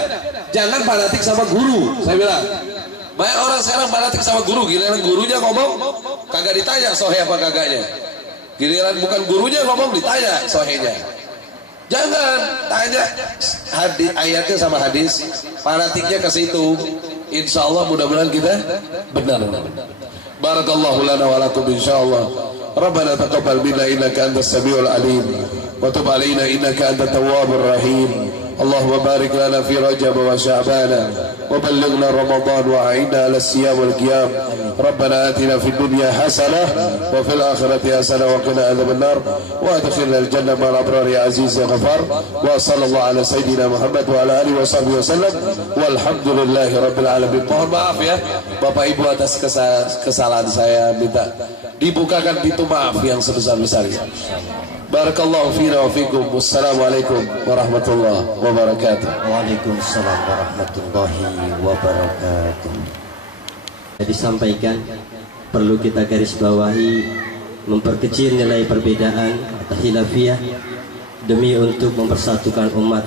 Jangan fanatik sama guru. Saya bilang. Banyak orang sekarang fanatik sama guru, giliran gurunya ngomong kagak ditanya sahih apa kagaknya. Giliran bukan gurunya ngomong ditanya sahihnya. Jangan tanya hadis, ayatnya sama hadis, fanatiknya ke situ. Insyaallah mudah-mudahan kita benar. Barakallahu lana wa lakum insyaallah. Rabbana taqabbal minna innaka antas samiul alim wa tub alaina innaka antat tawwabur rahim. اللهم بارك لنا في رجب وشعبان وبلغنا رمضان وأعنا على الصيام والقيام. ربنا آتنا في الدنيا حسنة وفي الآخرة حسنة وقنا عذاب النار وأدخلنا الجنة مع الأبرار يا عزيز يا غفار. وصلى الله على سيدنا محمد وعلى آله وصحبه وسلم والحمد لله رب العالمين. Mohon maaf ya Bapak Ibu atas kesalahan saya, minta dibukakan pintu maaf yang sebesar-besarnya. Barakallahu fina wa fikum. Wassalamualaikum warahmatullahi wabarakatuh. Waalaikumsalam warahmatullahi wabarakatuh. Disampaikan perlu kita garis bawahi, memperkecil nilai perbedaan atau khilafiyah demi untuk mempersatukan umat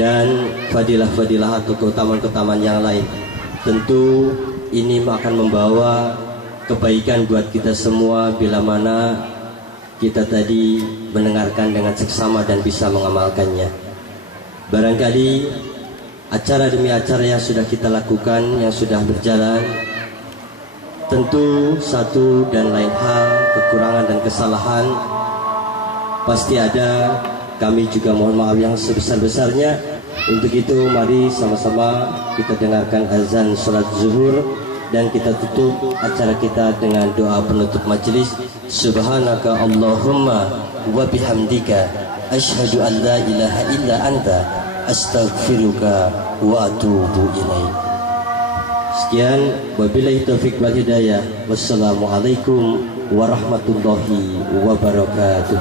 dan fadilah-fadilah atau keutamaan-keutamaan yang lain. Tentu ini akan membawa kebaikan buat kita semua bila mana kita tadi mendengarkan dengan seksama dan bisa mengamalkannya. Barangkali acara demi acara yang sudah kita lakukan, yang sudah berjalan, tentu satu dan lain hal, kekurangan dan kesalahan pasti ada. Kami juga mohon maaf yang sebesar-besarnya. Untuk itu mari sama-sama kita dengarkan azan sholat zuhur dan kita tutup acara kita dengan doa penutup majelis. Subhanaka Allahumma wa bihamdika asyhadu an la ilaha illa anta astaghfiruka wa atubu ilaik. Sekian, wabillahi taufik wal hidayah. Wassalamualaikum warahmatullahi wabarakatuh.